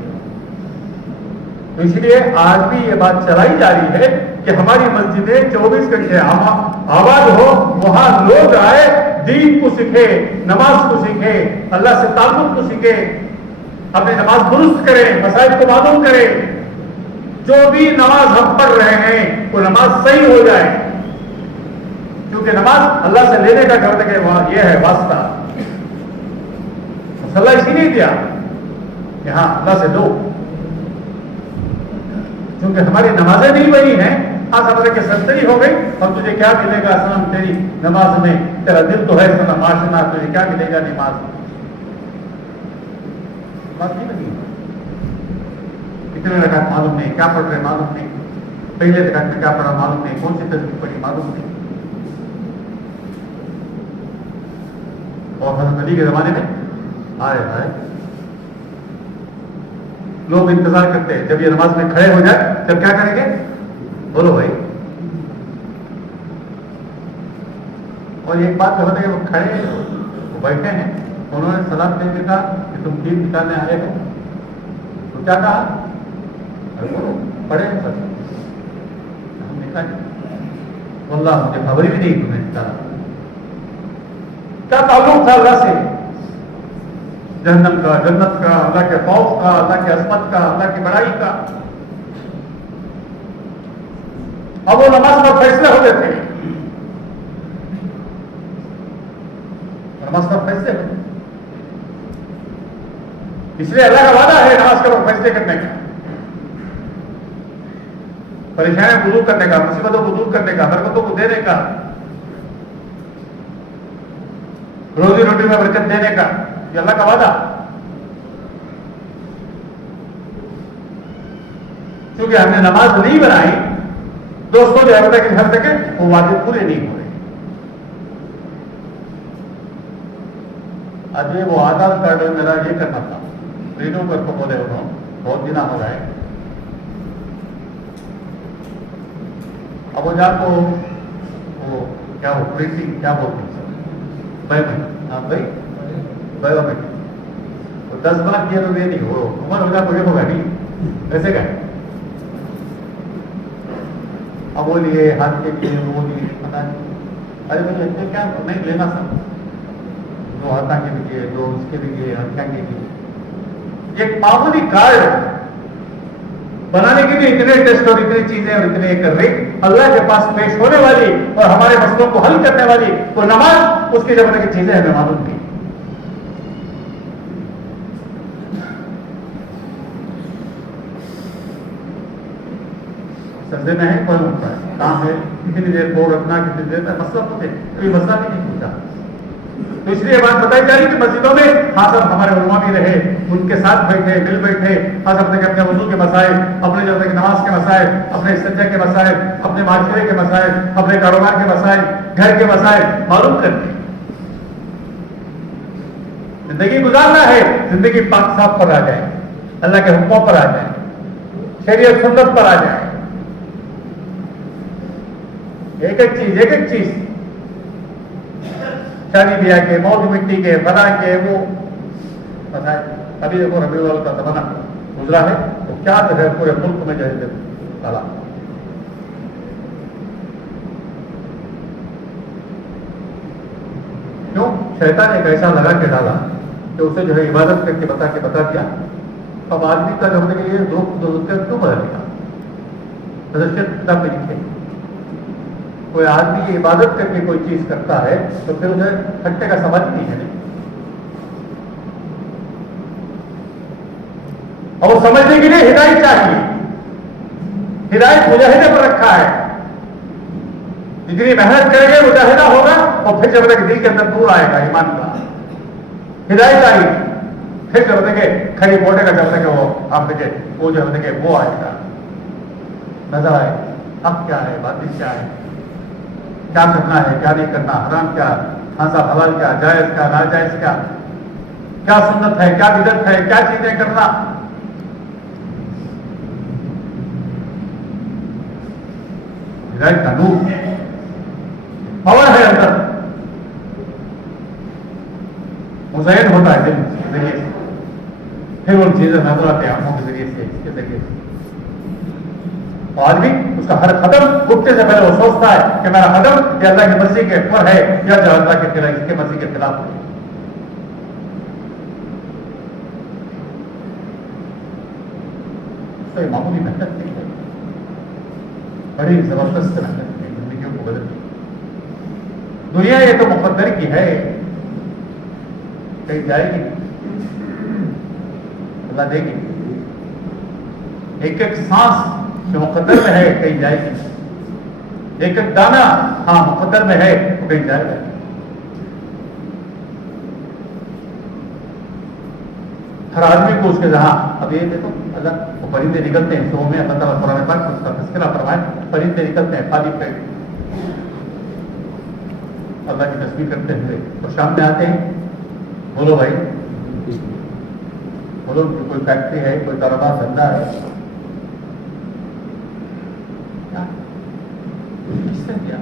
तो इसलिए आज भी ये बात चलाई जा रही है कि हमारी मस्जिदें 24 घंटे आबाद हो, वहां लोग आए, दीन को सीखे, नमाज को सीखे, अल्लाह से ताल्लुक को सीखे, अपनी नमाज दुरुस्त करें, मसाइल को मालूम करें। जो भी नमाज हम पढ़ रहे हैं वो नमाज सही हो जाए, क्योंकि नमाज अल्लाह से लेने का घर तक यह है वास्ता। मसला इसीलिए दिया कि हाँ अल्लाह से लो, क्योंकि हमारी नमाजें नहीं बनी हैं। हाँ समझ के सस्ती हो गई और तुझे क्या मिलेगा सनम तेरी नमाज में, तेरा दिल तो है सनम आशना, तुझे क्या मिलेगा नमाज नहीं बनी। कितने रकात मालूम नहीं, क्या पढ़ रहे मालूम नहीं, पहले रकात में क्या पढ़ा मालूम नहीं, कौन सी तस्वीर पढ़ी मालूम नहीं। और हज़रत अली के जमाने में आए लोग इंतजार करते हैं जब ये नमाज में खड़े हो जाए, तब क्या करेंगे? बोलो भाई। और एक बात होता है कि वो खड़े वो बैठे हैं, उन्होंने सलाम देके कहा कि तुम दीन निकालने आए हो, तो क्या कहा? बोलो पढ़े हैं सर, हम निकाले, वल्लाह मुझे खबर ही नहीं तुम्हें निकाला। क्या ताल्लुक था अल्लाह से, जहन्नम का, जन्नत का, अल्लाह के खौफ का, अल्लाह के असमत का, अल्लाह की बड़ाई का। अब वो नमाज पर फैसले होते थे, नमाज पर फैसले होते, इसलिए अल्लाह का वादा है नमाज के वक्त फैसले करने का, परेशानियों को दूर करने का, मुसीबतों को दूर करने का, बरकतों को देने का, रोजी रोटी में बरकत देने का, ये अल्लाह का वादा। क्योंकि हमने नमाज नहीं बनाई, दोस्तों जो अब तक घर तक वो वादे पूरे नहीं हो रहे। आज ये वो आधार कार्ड मेरा ये करना था, रिन्यू कर को बोले उन्होंने, बहुत दिन हो गए। अब वो जाको वो क्या हो प्रिंटिंग क्या बोलते हैं बायोमेट्रिक, हाँ भाई बायोमेट्रिक, तो 10 बार किया तो ये नहीं हो, उम्र हो जाए होगा नहीं ऐसे क्या। अब वो लिए हाथ के लिए वो लिए पता नहीं, अरे भाई इतने क्या नहीं लेना सब, दो हाथा के लिए, दो उसके लिए, हल्का के लिए। एक मामूली कार्ड बनाने के लिए इतने टेस्ट और इतनी चीजें और इतने कर रही, अल्लाह के पास पेश होने वाली और हमारे मसलों को हल करने वाली वो नमाज, उसकी जब की चीजें हमें मालूम नहीं। सजदे में है कोई उठता है, काम है, कितनी देर को रखना, कितनी देर तक, मसला पूछे, कोई मसला भी नहीं पूछा। तो इसलिए बात बताई जा रही कि मस्जिदों में हाँ सब हमारे उलमा भी रहे, उनके साथ बैठे, मिल बैठे, हाँ सब अपने वजू के मसाइल, अपने जो है नमाज के मसाइल, अपने सज्जा के मसाइल, अपने माशरे के मसाइल, अपने कारोबार के मसाइल, घर के मसाइल मालूम करके जिंदगी गुजारना है। जिंदगी पाक साफ पर आ जाए, अल्लाह के हुक्मों पर आ जाए, शरीयत सुन्नत पर आ जाए। एक एक चीज शादी ब्याह के, मौत मिट्टी के, बना के, वो पता है। अभी देखो रबीउल अव्वल का ज़माना गुजरा है, तो क्या जो है पूरे मुल्क में जो है डाला। क्यों? शैतान एक ऐसा लगा के डाला कि उसे जो है इबादत करके बता दिया। अब आदमी का जो होने के लिए क्यों बदलेगा? पे लिखे कोई आदमी इबादत करके कोई चीज करता है तो फिर उसे हटने का सवाल ही नहीं है। और वो समझने के लिए हिदायत चाहिए। हिदायत मुजाहिदे पर रखा है। जितनी मेहनत करेंगे मुजाहिदा होगा और फिर जब तक दिल के अंदर दूर आएगा ईमान का, हिदायत आई, फिर जब तक खड़ी मोटे का जब तक वो आप देखे वो जब तक वो आएगा, नजर आए अब क्या है, बातिल क्या है, क्या करना है, क्या नहीं करना, हराम क्या, खासा हलाल क्या, जायज क्या, नाजायज क्या, क्या सुन्नत है, क्या बिदअत है, क्या चीजें करना। हिदायत का नूर पावर है अंदर, मुज़य्यन होता है दिल के जरिए से, फिर वो चीजें नजर आते हैं आंखों के जरिए से, इसके जरिए से। आदमी उसका हर कदम उठने से पहले वो सोचता है कि मेरा कदम या अल्लाह की मर्जी के ऊपर है या जो अल्लाह के खिलाफ, इसके मर्जी के खिलाफ है। तो मामूली मेहनत नहीं है, बड़ी जबरदस्त मेहनत है जिंदगियों को बदलती। दुनिया ये तो मुकद्दर की है, कहीं जाएगी अल्लाह देगी। एक एक सांस जो मुकद्दर में है कहीं जाएगी, एक एक दाना हाँ मुकद्दर में है वो कहीं जाएगा। हर आदमी को उसके जहां, अब ये देखो अल्लाह वो परिंदे निकलते हैं सुबह में, अल्लाह ताला कुरान पाक उसका तज़किरा फरमाए, परिंदे निकलते हैं खाली पेट अल्लाह की तस्बीह करते हुए, और शाम में आते हैं, बोलो भाई बोलो, कोई फैक्ट्री है, कोई कारोबार धंधा है, किसने किया?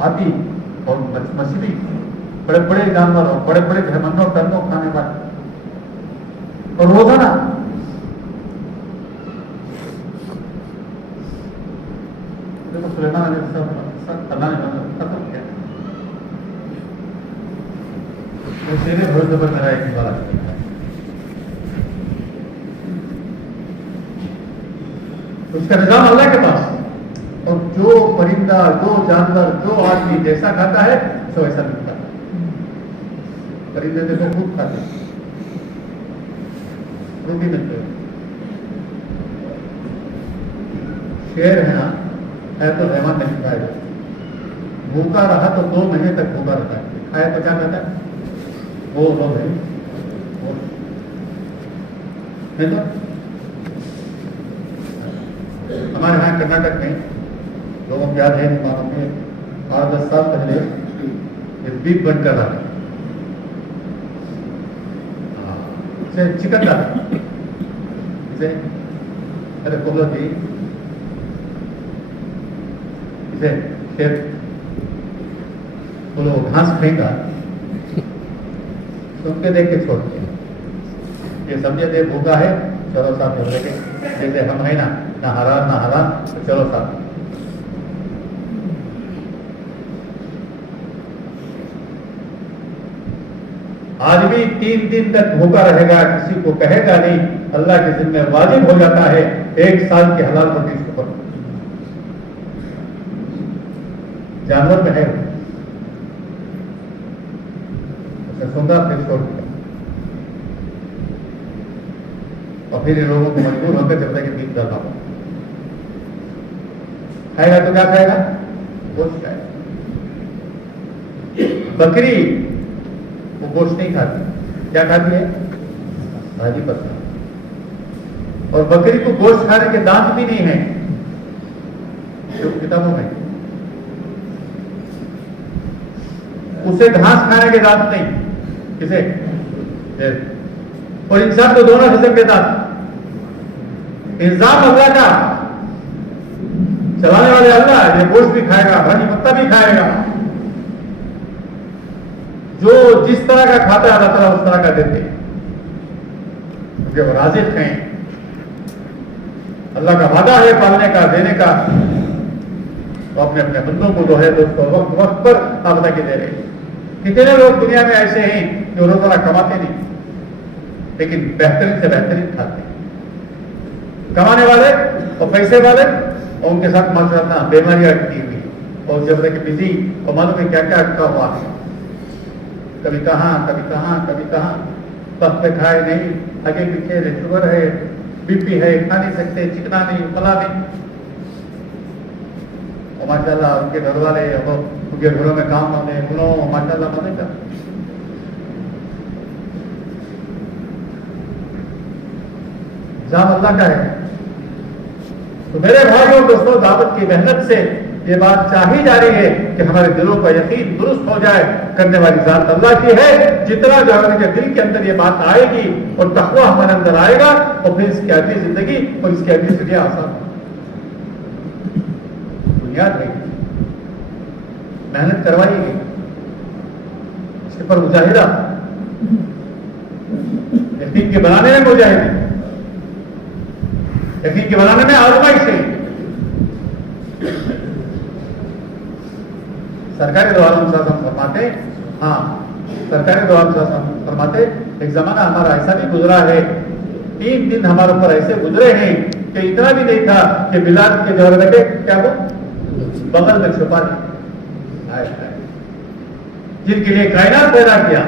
हाथी और मछली, बड़े बड़े जानवर और बड़े बड़े धर्मंदों टर्नों खाने वाले, और रोजाना देखो सुलेमान अल्लाह ने खत्म किया। तेरे भरोसे पर मेरा एक वाला उसका निजाम अल्लाह के पास, और जो परिंदा, जो जानवर, जो आदमी जैसा खाता है सो ऐसा मिलता है। परिंदे देखो खूब खाते हैं, रोटी मिलते हैं। शेर है ना, है तो रहमान नहीं खाएगा, भूखा रहा तो 2 महीने तक भूखा रहता है, खाया तो क्या कहता है वो लोग है तो। हमारे यहाँ कर्नाटक में लोगों को याद है, मानो में 8-10 साल पहले एक बीफ बन कर रहा है, चिकन डाला इसे, अरे बोलो जी इसे शेर बोलो घास फेंका, सुन के देख के छोड़ दिया। ये समझे दे भूखा है, चलो साथ में लेके, जैसे हम है ना हराम तो चलो साथ। आदमी 3 दिन तक भूखा रहेगा, किसी को कहेगा नहीं, अल्लाह के जिम्मे वाजिब हो जाता है 1 साल की हलाल रोटी इसके ऊपर। जानवर में है सुंदर, फिर छोड़ दिया, और फिर इन लोगों को मजबूर होकर जब तक बीत जाता हो। खाएगा तो क्या खाएगा? गोश्त खाएगा। बकरी वो गोश्त नहीं खाती, क्या खाती है? भाजी पत्ता। और बकरी को गोश्त खाने के दांत भी नहीं है जो किताबों में, उसे घास खाने के दांत नहीं। किसे? और इंसान तो दोनों किस्म के दांत। इंसान अल्लाह का चलाने वाले अल्लाह, ये गोश्त भी खाएगा, भाजी पत्ता भी खाएगा। जो जिस तरह का खाता है अल्लाह ताला उस तरह का देते हैं, क्योंकि वो राज़िक़ हैं। अल्लाह का वादा है पालने का, देने का, तो अपने अपने बंदों को जो है दोस्तों वक्त वक्त पर आपदा के दे रहे हैं। कितने लोग दुनिया में ऐसे हैं जो रोजाना कमाते नहीं, लेकिन बेहतरीन से बेहतरीन खाते हैं। कमाने वाले और पैसे वाले, और उनके साथ माशाअल्लाह बीमारियां अटकी हुई, और जब तक बिजी और मालूम है क्या क्या अटका हुआ है, कभी कहाँ कभी कहाँ कभी कहाँ, तख्त पे खाए नहीं, आगे पीछे शुगर है, बीपी है, खा नहीं सकते, चिकना नहीं, फला नहीं। और माशाअल्लाह उनके घर वाले उनके घरों में काम होने गुनों माशाअल्लाह मदद कर। अल्लाह का है। तो मेरे भाइयों और दोस्तों, दावत की मेहनत से ये बात चाही जा रही है कि हमारे दिलों का यकीन दुरुस्त हो जाए, करने वाली जात अल्लाह की है। जितना जाने के दिल के अंदर ये बात आएगी और तक़वा हमारे अंदर आएगा, और फिर इसकी अगली जिंदगी और इसकी अगली जिंदगी आसान बुनियाद रहेगी। मेहनत करवाइएगी, इसके पर मुजाहिदा, यकीन के बनाने में मुजाहिदी, यकीन के बनाने में आजमाइश है। सरकारी दो फरमाते, हाँ सरकारी दो फरमाते, एक जमाना हमारा ऐसा भी गुजरा है, 3 दिन हमारे ऊपर ऐसे गुजरे हैं कि इतना भी नहीं था कि बिलाल के जवाब लगे क्या वो बगल में छुपा आए, जिनके लिए कायनात पैदा किया।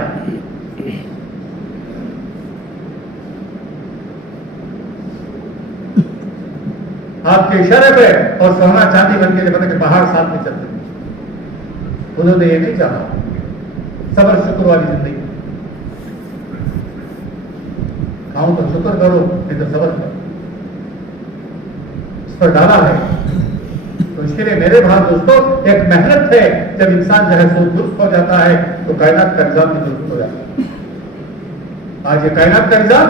आपके इशारे पे और सोना चांदी बन के मतलब पहाड़ साथ में चलते, उन्होंने ये नहीं चाहा। सबर शुक्र वाली जिंदगी, खाऊं तो शुक्र करो, नहीं तो सबर करो, इस पर डाला है। तो इसके लिए मेरे भाई दोस्तों, एक मेहनत है। जब इंसान जो है सो दुरुस्त हो जाता है तो कायनात का निजाम भी दुरुस्त हो जाता है। आज ये कायनात का निजाम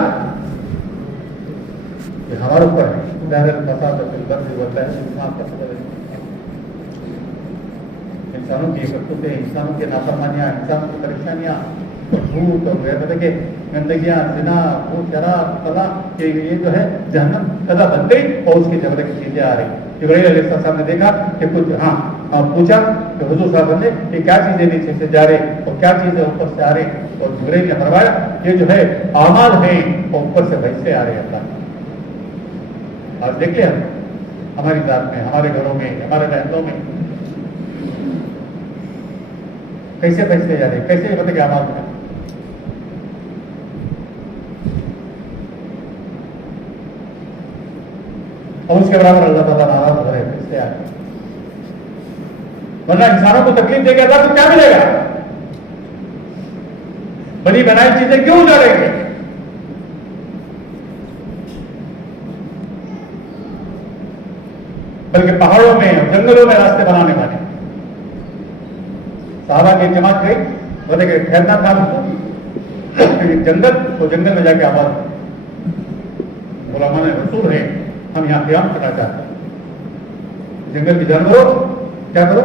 ये हमारे ऊपर है। इंसानों की करतूतें, इंसानों की नाफरमानियां, इंसानों की परेशानियां, झूठ और के गंदगियां, जिना, खून, शराब, तला, ये जो है जहन्नम कदा बन गई और उसकी जगह की चीजें आ रही। जिब्राइल अलैहिस्सलाम ने देखा कि कुछ पूछा कि हुजूर साहब ने कि क्या चीजें नीचे से जा रही और क्या चीजें ऊपर से आ रही, और जिब्राइल ने फरमाया ये जो है आमाल हैं और ऊपर से वैसे आ रहे अल्लाह। आज देखिए हमारी जात में, हमारे घरों में, हमारे बहनों में कैसे फैसले जा रहे, कैसे मतलब क्या बात है। और उसके बराबर अल्लाह ताला नाराज हो रहे फैसले आ रहे। वरना इंसानों को तकलीफ देगा तो क्या मिलेगा? बनी बनाई चीजें क्यों उजाड़ेंगे? बल्कि पहाड़ों में, जंगलों में रास्ते बनाने वाले साहबा की जमात गई, बोले कि ठहरना था उसको जंगल, तो जंगल में जाके आबाद बोला माने रसूल है, हम यहाँ क्याम करना चाहते हैं। जंगल के जानवरों क्या करो,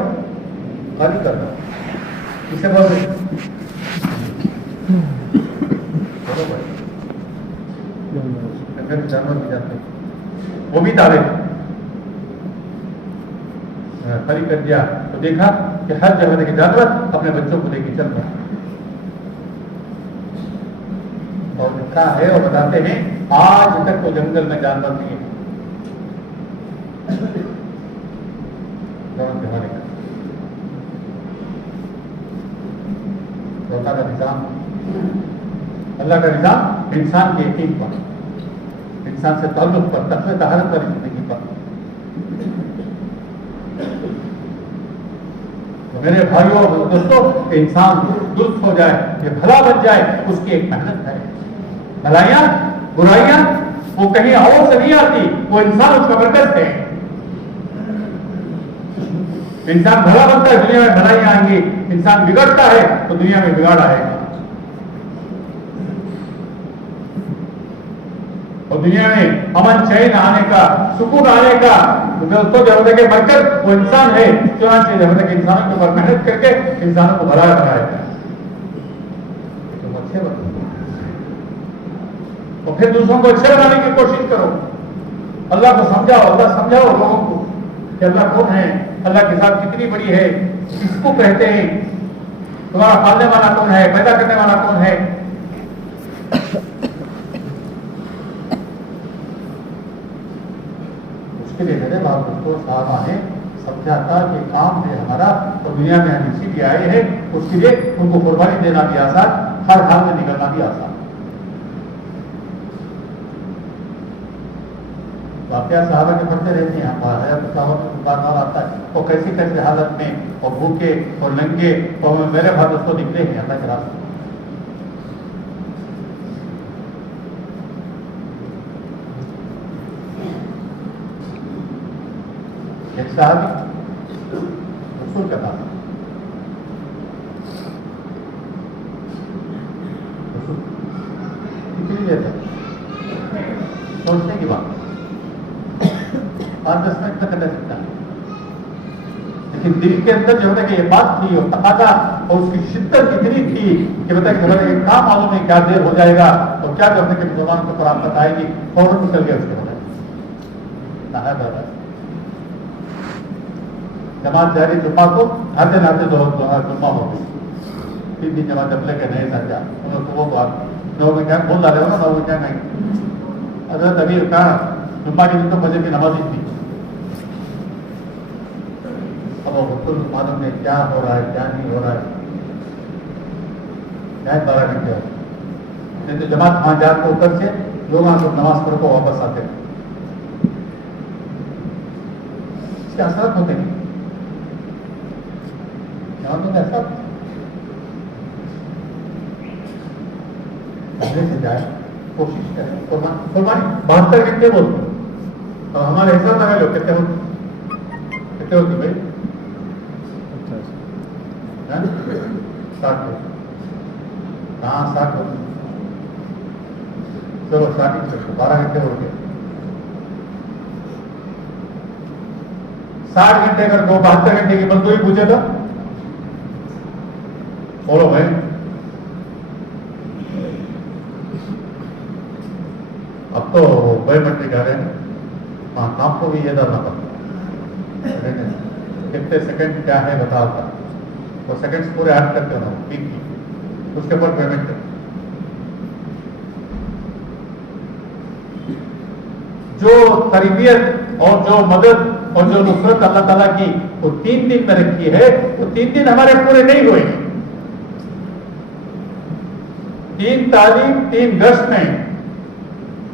खाली कर दो। इसे बोलते जंगल के जानवर भी जाते, वो भी ताबे खाली कर दिया। तो देखा कि हर जगह के जानवर अपने बच्चों को लेकर चल रहे और लिखा है और बताते हैं आज तक तो जंगल में जानवर नहीं है। अल्लाह का निजाम, अल्लाह का निजाम इंसान के यकीन पर, इंसान से ताल्लुक पर, तक़वा तहरत पर, जिंदगी पर। तो मेरे भाइयों और दोस्तों, इंसान दुरुस्त हो जाए, ये भला बन जाए, उसकी एक मेहनत है। भलाइयां बुराइयां वो कहीं और से नहीं आती, वो इंसान उसका बरकत है। इंसान भला बनता है, दुनिया में भलाइयां आएंगी। इंसान बिगड़ता है तो दुनिया में बिगाड़ आएगा। और दुनिया में अमन चैन आने का, सुकून आने का दोस्तों जब तक बरकत वो इंसान है, चुनाचे जब तक इंसानों के ऊपर मेहनत करके इंसानों को भला बनाएगा तो अच्छे बनो, और फिर दूसरों को अच्छे बनाने की कोशिश करो। अल्लाह को समझाओ, अल्लाह समझाओ लोगों को कि अल्लाह कौन है, अल्लाह की जात कितनी बड़ी है, किसको कहते हैं, तुम्हारा पालने वाला कौन है, पैदा करने वाला कौन है। उसके लिए मेरे बाप दोस्तों साहबा ने समझा था कि काम है हमारा तो दुनिया में हम इसीलिए आए हैं, उसके लिए उनको कुर्बानी देना भी आसान, हर हाल में निकलना भी आसान। वाकया साहबा के पढ़ते रहते हैं, बात आता है वो कैसी कैसी हालत में और भूखे और नंगे और मेरे भाई दोस्तों निकले हैं अल्लाह के रास्ते। एक साहबी रसूल के पास, कितनी देर तक सोचने की बात, 5-10 मिनट तक कर सकता है, लेकिन दिल के अंदर जो है कि ये बात थी और तकाजा और उसकी शिद्दत इतनी थी कि बता कि एक काम मालूम है क्या देर हो जाएगा और क्या जो है कि मुसलमान को कुरान बताएगी, फौरन निकल गया उसके बाद जमात जारी जुम्मा को आते नाते जुम्मा हो गई, 3 दिन जमात जब लेके नहीं समझा लोगों में क्या बोल डाले हो ना, लोगों में क्या नहीं अगर तभी कहा जुम्मा के दिन तो बजे की नमाज ही थी। अब बिल्कुल मालूम नहीं क्या हो रहा है क्या नहीं हो रहा है, शायद 12 घंटे हो नहीं तो जमात वहां जाकर ऊपर से लोग नमाज पढ़ को वापस आते हैं, इसके असर होते नहीं ऐसा से जाए, कोशिश करें। कुर्बानी 72 घंटे बोलते और हमारे हिसाब लगा लो कितने होती भाई 60 हाँ 60 होती, चलो 60 12 घंटे हो गए, 60 घंटे अगर 72 घंटे की मजदूरी पूछे तो बोलो भाई, अब तो बायोमेट्रिक आ रहे हैं, हाँ आपको भी ये डालना पड़ता कितने सेकंड क्या है बताता, वो सेकंड्स पूरे ऐड करते हो ठीक की, उसके ऊपर पेमेंट करते। जो तरबियत और जो मदद और जो नुसरत अल्लाह ताला की वो 3 दिन में रखी है, वो 3 दिन हमारे पूरे नहीं हुए। 3 तालीम 3 गश्त में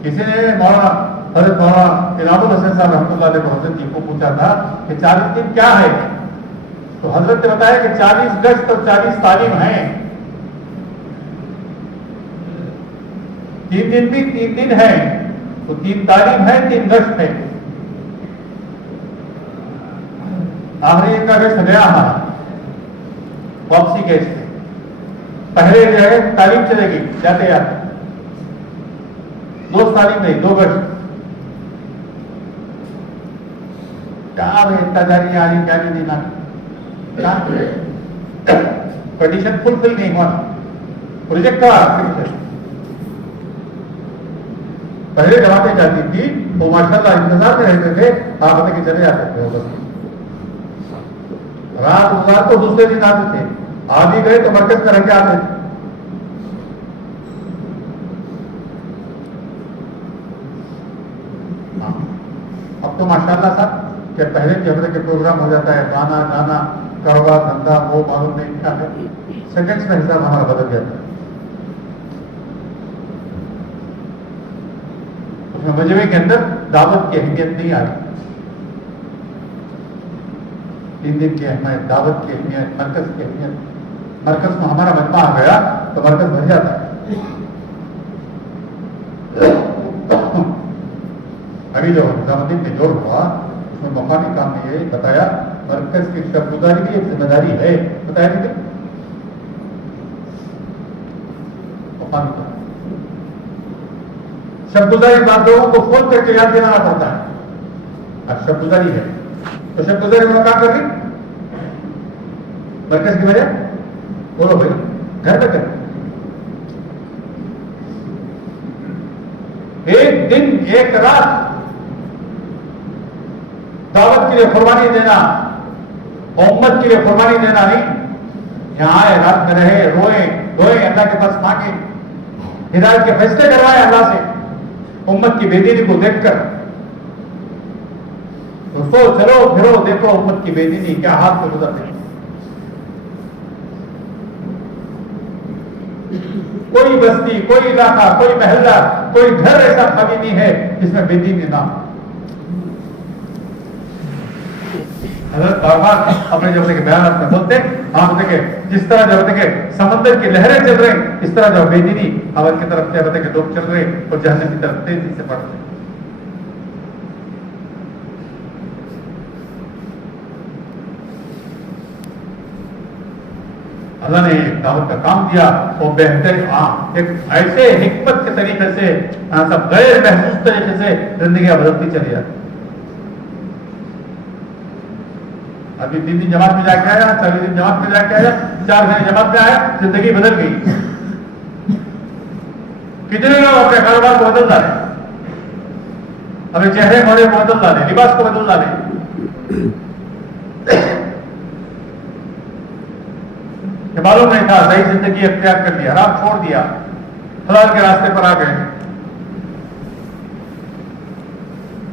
किसी ने मौलाना हजरत मौलाना इनामुल हसन साहब रहमतुल्लाह अलैह हजरत जी को पूछा था कि 40 दिन क्या है, तो हजरत ने बताया कि 40 गश्त और 40 तालीम है। 3 दिन भी 3 दिन है तो 3 तालीम है 3 गश्त है। आखिरी का गश्त गया हमारा वापसी गश्त, पहले जो है तालीम चलेगी जाते जाते, 2 तालीम नहीं 2 गश्त, क्या इतना जारी आ रही क्या नहीं देना, कंडीशन फुलफिल नहीं हुआ, प्रोजेक्ट का पहले जमाते जाती थी वो माशाल्लाह इंतजार में रहते थे, आप के चले जाते थे, रात गुजार तो दूसरे दिन आते थे, आ भी गए तो मरकज में रह के आते थे। अब तो माशाल्लाह साहब कि पहले की हमरे के प्रोग्राम हो जाता है, गाना गाना कारोबार धंधा वो मालूम नहीं क्या है, सेकंड्स में हिसाब हमारा बदल जाता है। उसमें मजमे के अंदर दावत की अहमियत नहीं आ रही, 3 दिन की अहमियत, दावत की अहमियत, मरकज की अहमियत। मरकज में हमारा मजमा आ गया तो मरकज भर जाता है। अभी जो निजामुद्दीन में जोड़ हुआ उसमें मकामी काम ने ये बताया मरकज की शबगुजारी भी एक जिम्मेदारी है। बताया नहीं क्या? मकामी काम शबगुजारी बात लोगों को फोन करके याद दिलाना पड़ता है। अब शबगुजारी है तो शबगुजारी में काम कर रही मरकज की वजह बोलो भाई घर पे कर। एक दिन एक रात दावत के लिए कुर्बानी देना, उम्मत के लिए कुर्बानी देना नहीं। यहां आए, रात में रहे, रोए रोए, अल्लाह के पास मांगे, हिदायत के फैसले करवाए अल्लाह से, उम्मत की बेदीनी को देखकर। दोस्तों चलो फिरो देखो उम्मत की बेदीनी क्या हाथ में गुजर रही। कोई बस्ती, कोई इलाका, कोई महल्ला, कोई घर ऐसा खाली नहीं है जिसमें बेदीनी ना हो। हज़रत बार बार अपने जब के बयान में बोलते आप देखे जिस तरह जब देखे समंदर की लहरें चल रही इस तरह जो बेदीनी हवा की तरफ क्या बताए लोग चल रहे और जहन्नम की तरफ तेजी से बढ़ रहे। अल्लाह ने एक दावत का काम दिया और बेहतर एक ऐसे हिकमत के तरीके से सब गैर महसूस तरीके से जिंदगी बदलती चली जाती। अभी 3 दिन जमात में जाके आया, 40 दिन जमात में जाके आया, 4 महीने जमात में आया, जिंदगी बदल गई। कितने लोग अपने कारोबार को बदल डाले, अपने चेहरे मोहरे को बदल डाले, लिबास को बदल डाले। मालूम नहीं था, सही जिंदगी अख्तियार कर लिया, हराम छोड़ दिया, हलाल के रास्ते पर आ गए।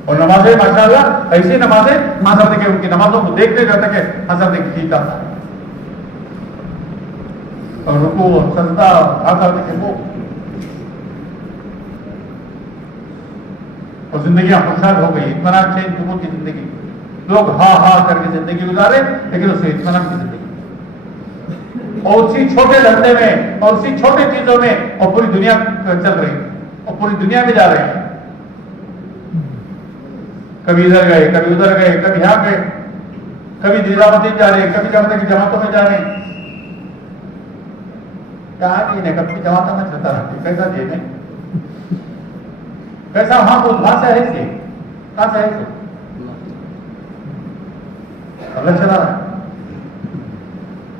और नमाजें माशाअल्लाह ऐसी नमाजें हां सब देखे उनकी नमाजों को देखते रहता के हां सब देखे ठीक आता और रुकू सजदा हां सब देखे वो और जिंदगी खुशहाल हो गई। इत्मीनान से लोगों की जिंदगी, लोग हा हा करके जिंदगी गुजारे लेकिन उससे इत्मीनान की जिंदगी और उसी छोटे धंधे में और उसी छोटे चीजों में और पूरी दुनिया चल रही और पूरी दुनिया में जा रहे हैं। कभी इधर गए, कभी उधर गए, कभी यहां गए, कभी निजामुद्दीन जा रहे, कभी जमात की जमातों में जा रहे। कहा नहीं कभी जमातों में चलता रहते कैसा देने कैसा वहां को वहां से है से कहां से है अल्लाह चला रहा है।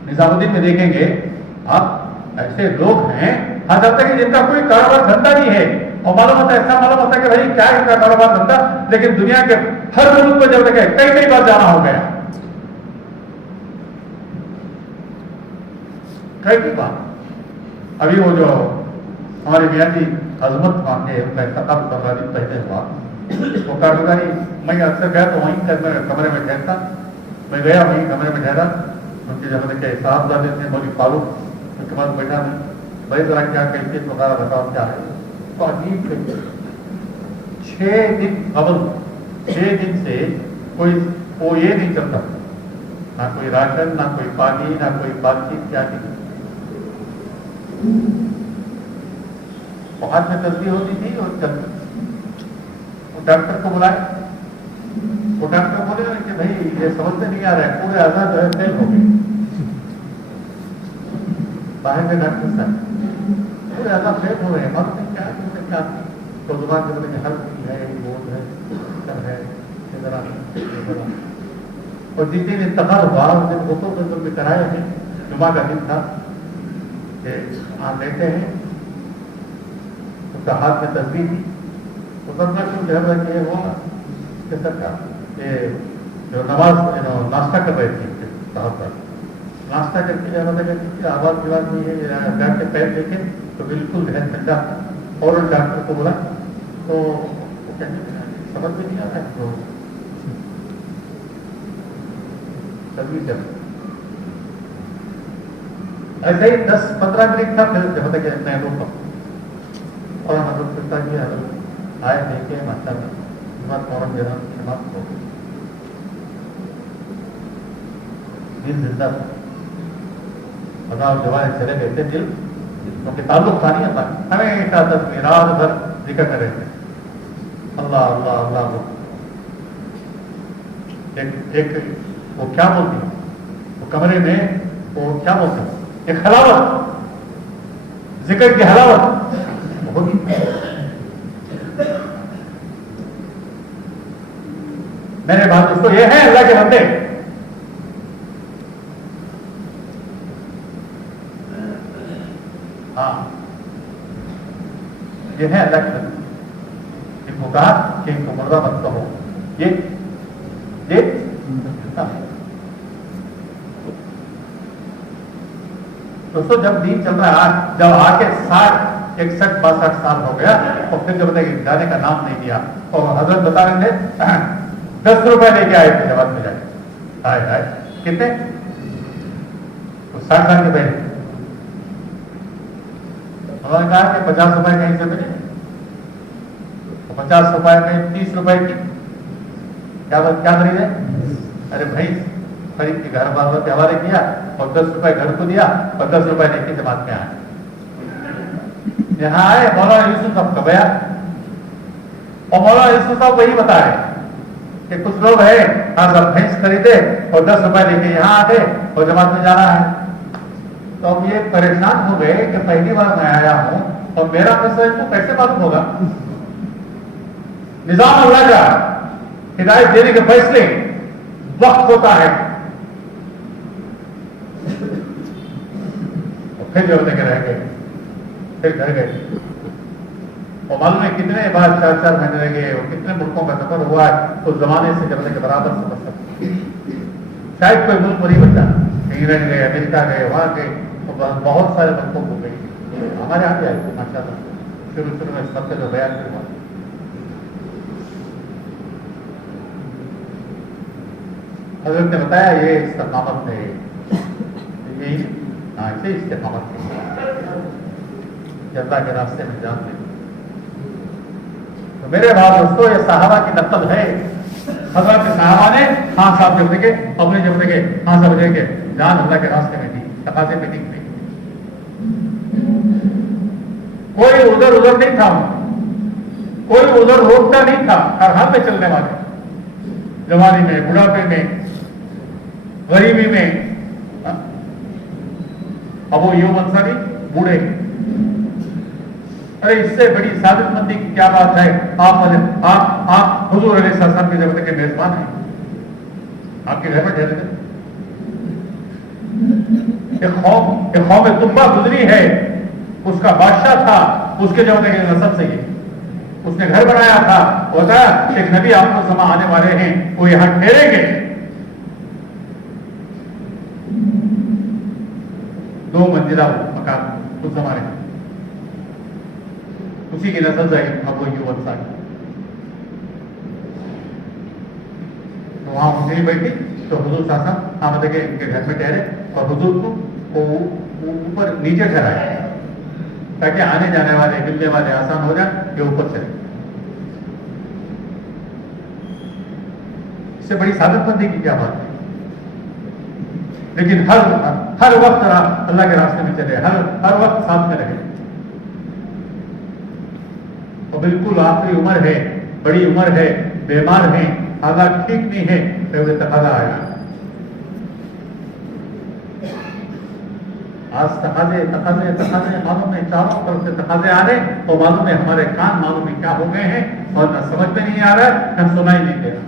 निजामुद्दीन में देखेंगे आप ऐसे लोग हैं हाँ जब तक जिनका कोई कारोबार धंधा नहीं है और मालूम होता है ऐसा मालूम होता है कि भाई क्या इनका कारोबार धंधा, लेकिन दुनिया के हर मुल्क में जब तक कई कई बार जाना हो गया, कई बार। अभी वो जो हमारे मियाँ जी अजमत मांगे उनका इंतकाल 15 दिन पहले हुआ, वो कारोबारी मैं अक्सर गया तो वहीं कमरे में ठहरता, मैं गया वहीं कमरे में ठहरा। उनके जमाने के साहबजादे थे मौलवी फारूक, उनके पास बैठा मैं भाई जरा क्या कैफियत वगैरह बताओ क्या है। तो अजीब 6 दिन कबल 6 दिन से कोई वो ये नहीं चलता, ना कोई राशन, ना कोई पानी, ना कोई बातचीत, क्या नहीं। हाथ में तस्वीर होती थी और चलती। वो डॉक्टर को बुलाए, वो डॉक्टर बोले कि भाई ये समझ में नहीं आ रहा है, पूरे आजाद जो है फेल हो गए। बाहर के डॉक्टर साहब पूरे आजाद फेल हो रहे हैं, मालूम नहीं क्या क्या तो जुबान के बोले हल है, बोल है, सब है इधर। और जिस दिन इंतकाल हुआ उस दिन गुस्सों में कराए हैं, जुमा का दिन था, आप लेते हैं उसका हाथ में तस्वीर थी तो सबका क्यों जहर रखे वो सरकार ये जो नमाज नाश्ता कर रहे थे साहब का नाश्ता करके मतलब आवाज विवाद नहीं है, जाके पैर देखे तो बिल्कुल जहर ठंडा और डॉक्टर को बोला तो समझ में नहीं आ रहा है तो तस्वीर चल ऐसे ही 10-15 मिनट था, फिर जब तक मैं रोका और हम पिताजी आए देखे माता में फौरन जरा समाप्त हो गई। दिल जिंदा था। अगर जवान चले गए थे दिल, क्योंकि ताल्लुक था नहीं अल्लाह, हमेशा तस्वीर रात भर जिक्र कर रहे थे अल्लाह अल्लाह अल्लाह। एक वो क्या बोलती है, वो कमरे में वो क्या बोलते हैं, एक हलावत, जिक्र की हलावत बहुत। मेरे बात दोस्तों ये है अल्लाह के बंदे, हाँ ये है अल्लाह के बंदे। इनको कहा कि इनको मुर्दा मत कहो, ये हाँ। दोस्तों जब दीन चल रहा है, जब आके 60 61 62 साल हो गया और फिर जब तक जाने का नाम नहीं दिया, और हजरत बता रहे थे 10 रुपए लेके आए थे जवाब में जाके, आए आए कितने, 60 साल के पहले उन्होंने कहा कि 50 रुपए कहीं से मिले, 50 रुपए में 30 रुपए की क्या खरीदे, अरे भाई खरीद के घर वालों के हवाले किया और 10 रुपए घर को दिया और 10 रुपए लेके जमात में आए। यहाँ आए मौलाना यूसुफ साहब का बयान, और मौलाना यूसुफ साहब वही बता रहे कि कुछ लोग है हाँ सब भैंस खरीदे और 10 रुपए लेके यहाँ आते और जमात में जाना है। तो अब ये परेशान हो गए कि पहली बार मैं आया हूं और मेरा पैसा इसको कैसे मालूम होगा। निजाम अल्लाह का, हिदायत देने के फैसले वक्त होता है। और फिर जो रह गए, फिर घर गए, और मालूम है कितने बार 4-4 महीने रह गए और कितने मुल्कों का सफर हुआ है उस जमाने से जब के बराबर समझ सकते। शायद कोई मुल्क नहीं बचा, इंग्लैंड गए, अमेरिका गए, वहां गए, तो बहुत सारे मुल्कों को गए। हमारे यहाँ भी आए माशाअल्लाह, शुरू में सबसे जो बयान हुआ हजरत ने बताया ये इस्तेकामत है, यही हाँ इसे इस्तेकामत है, अल्लाह के रास्ते में जान दे। तो मेरे भाई दोस्तों ये सहाबा की नकल है। हजरत सहाबा ने हाँ साहब जब देखे, अपने जब देखे हाँ सब देखे, जान अल्लाह के रास्ते में थी, तकाजे पे टिक गई, कोई उधर उधर नहीं था, कोई उधर रोकता नहीं था, हर हाल में चलने वाले, जवानी में, बुढ़ापे में, गरीबी में। अबू अय्यूब अंसारी बूढ़े, अरे इससे बड़ी सादतमंदी की क्या बात है। आप हुजूर अलैहिस्सलाम की जगत के मेजबान हैं, आपके घर में ठहरे थे। एक कौम तुब्बा गुजरी है, उसका बादशाह था, उसके जमाने के नस्ल से ही उसने घर बनाया था, होता एक नबी आपको समा आने वाले हैं, वो यहां ठहरेंगे। 2 मंजिला मकान उस जमाने में, उसी की नस्ल से अबू अय्यूब अंसारी। तो वहां उनसे बैठी तो हुजूर साहब आमद के इनके घर में ठहरे और हुजूर को ऊपर नीचे ठहराया ताकि आने जाने वाले मिलने वाले आसान हो जाए, ये ऊपर चले। इससे बड़ी सादतमंदी की क्या बात है। लेकिन हर वक्त अल्लाह के रास्ते में चले, हर वक्त साथ में रहे। और बिल्कुल आखिरी उम्र है, बड़ी उम्र है, बीमार है, हालात ठीक नहीं है, तो तकाजा आया। आज तकाजे तकाजे तकाजे मालूम है, चारों तरफ से तकाजे आ रहे, तो मालूम है हमारे कान मालूम है क्या हो गए हैं, और न समझ में नहीं आ रहा है, न सुनाई नहीं दे रहा।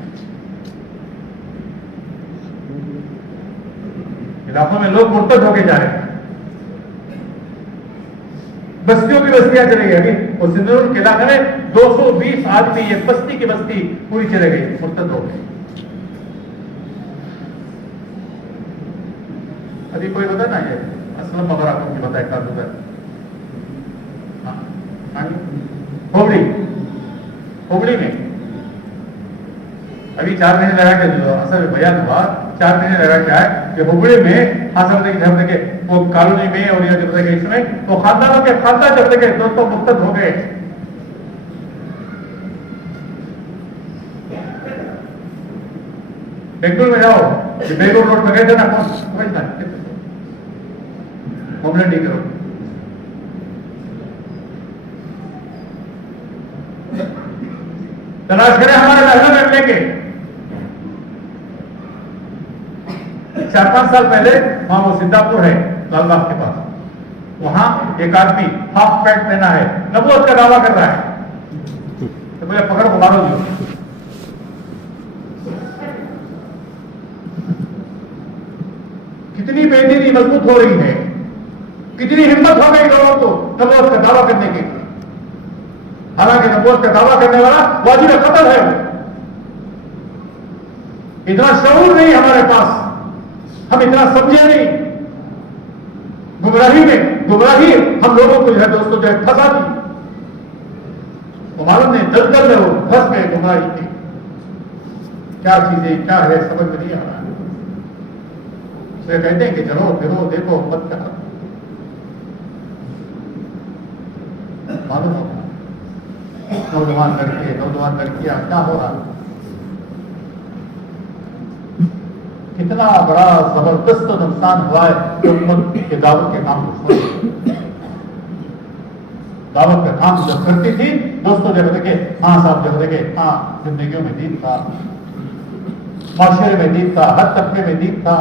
इलाकों में लोग मुर्तद होके जा रहे हैं, बस्तियों की बस्तियां चली गई। अभी वो सिंदूर के इलाके में 220 आदमी, एक बस्ती की बस्ती पूरी चले गई, मुर्तद हो गए। अभी कोई बता ना, ये असलम वगैरह की बताए कर उधर होबड़ी में अभी 4 महीने लगा के असल बयान हुआ, 4 महीने लगा के आए कि हुबड़ी में हासिल घर देखे वो कॉलोनी में और ये जब देखे इसमें तो खानदानों के खानदान जब देखे दोस्तों मुक्तद हो गए। बेंगलुरु में जाओ, कि बेंगलुरु रोड में गए थे ना, कौन समझना कम्युनिटी के रोड तलाश करें हमारे महल में लेके। 4-5 साल पहले वहां वो सिद्धापुर है लालबाग के पास, वहां एक आदमी हाफ पैंट पहना है, नबूवत का दावा कर रहा है, तो मुझे पकड़ को मारो जी। कितनी बेदीनी मजबूत हो रही है, कितनी हिम्मत हो गई लोगों को नबूवत का दावा करने की। हालांकि नबूवत का दावा करने वाला वाजिब कत्ल है, इतना शऊर नहीं हमारे पास, हम इतना समझे नहीं। गुमराही हम लोगों को जो है दोस्तों जो है फंसा दी। वो मालूम नहीं दलदल में वो फंस गए गुमराही की। क्या चीजें क्या है समझ में नहीं आ रहा है। उससे कहते हैं कि चलो फिरो देखो मत करो, मालूम होगा नौजवान लड़के नौजवान लड़कियां क्या हो रहा है, कितना बड़ा जबरदस्त नुकसान हुआ है उम्मत के दावत के काम को छोड़। दावत का काम जब करती थी दोस्तों, जब देखे हाँ साहब, जब देखे हाँ जिंदगियों में दीन था, माशरे में दीन था, हर तबके में दीन था।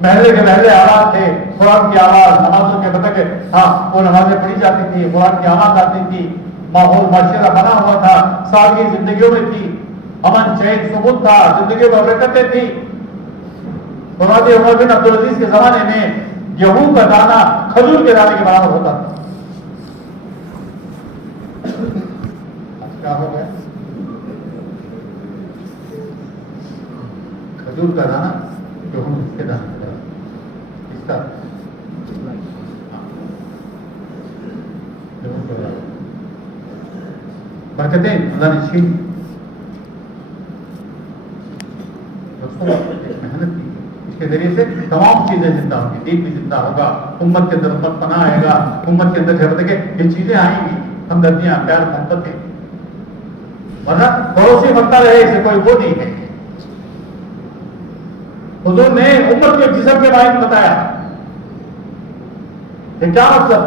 महल्ले के महल्ले आवाज थे, कुरान की आवाज, नमाजों के बता के हाँ वो नमाजें पढ़ी जाती थी, कुरान की आवाज आती थी, माहौल माशरा बना हुआ था, सादगी जिंदगियों में थी, अमन चैन सुकून था, जिंदगी में बरकतें थी। उमर बिन अब्दुल अजीज के जमाने में गेहूं का दाना खजूर के दाने के बराबर होता था। क्या हो गया, खजूर का दाना गेहूं के दाने इसका बरकतें अल्लाह ने छीन मेहनत की, इसके जरिए से तमाम चीजें जिंदा होंगी, दीन भी जिंदा होगा, उम्मत के अंदर उम्मत पना आएगा, उम्मत के अंदर जब देखे ये चीजें आएंगी, हमदर्दियां प्यार मोहब्बतें, वरना पड़ोसी बनता रहे इसे कोई वो नहीं है। हुजूर ने उम्मत के जिस्म के बारे में बताया, ये क्या मतलब,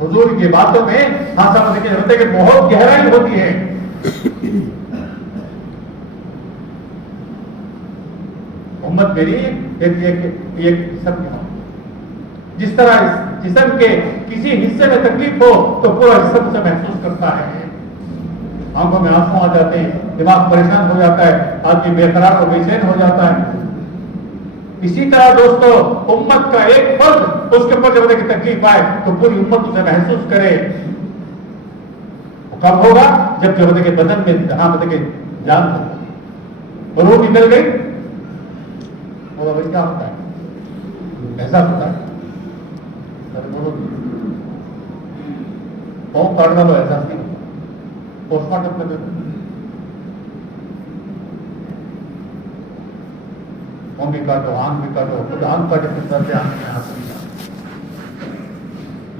हुजूर की बातों में हाँ समझ के होते कि बहुत गहराई होती है। उम्मत मेरी एक जिस्म की हो, जिस तरह जिस्म के किसी हिस्से में तकलीफ हो तो पूरा जिस्म उसे महसूस करता है, आंखों में आंसू आ जाते हैं, दिमाग परेशान हो जाता है, आदमी बेकरार और बेचैन हो जाता है। इसी तरह दोस्तों उम्मत का एक फर्द उसके ऊपर जब देखिए तकलीफ आए तो पूरी उम्मत उसे महसूस करे। कब होगा, जब जब देखिए बदन में जहां देखिए जान हो, रूह निकल गई, बोला भाई क्या होता है, ऐसा होता है, बोलो बहुत काटना लो, ऐसा नहीं होता, पोस्टमार्टम कर देते, मुंह भी काटो, आंख भी काटो, खुद आंख काटे किस तरह से आंख में आंसू नहीं आते।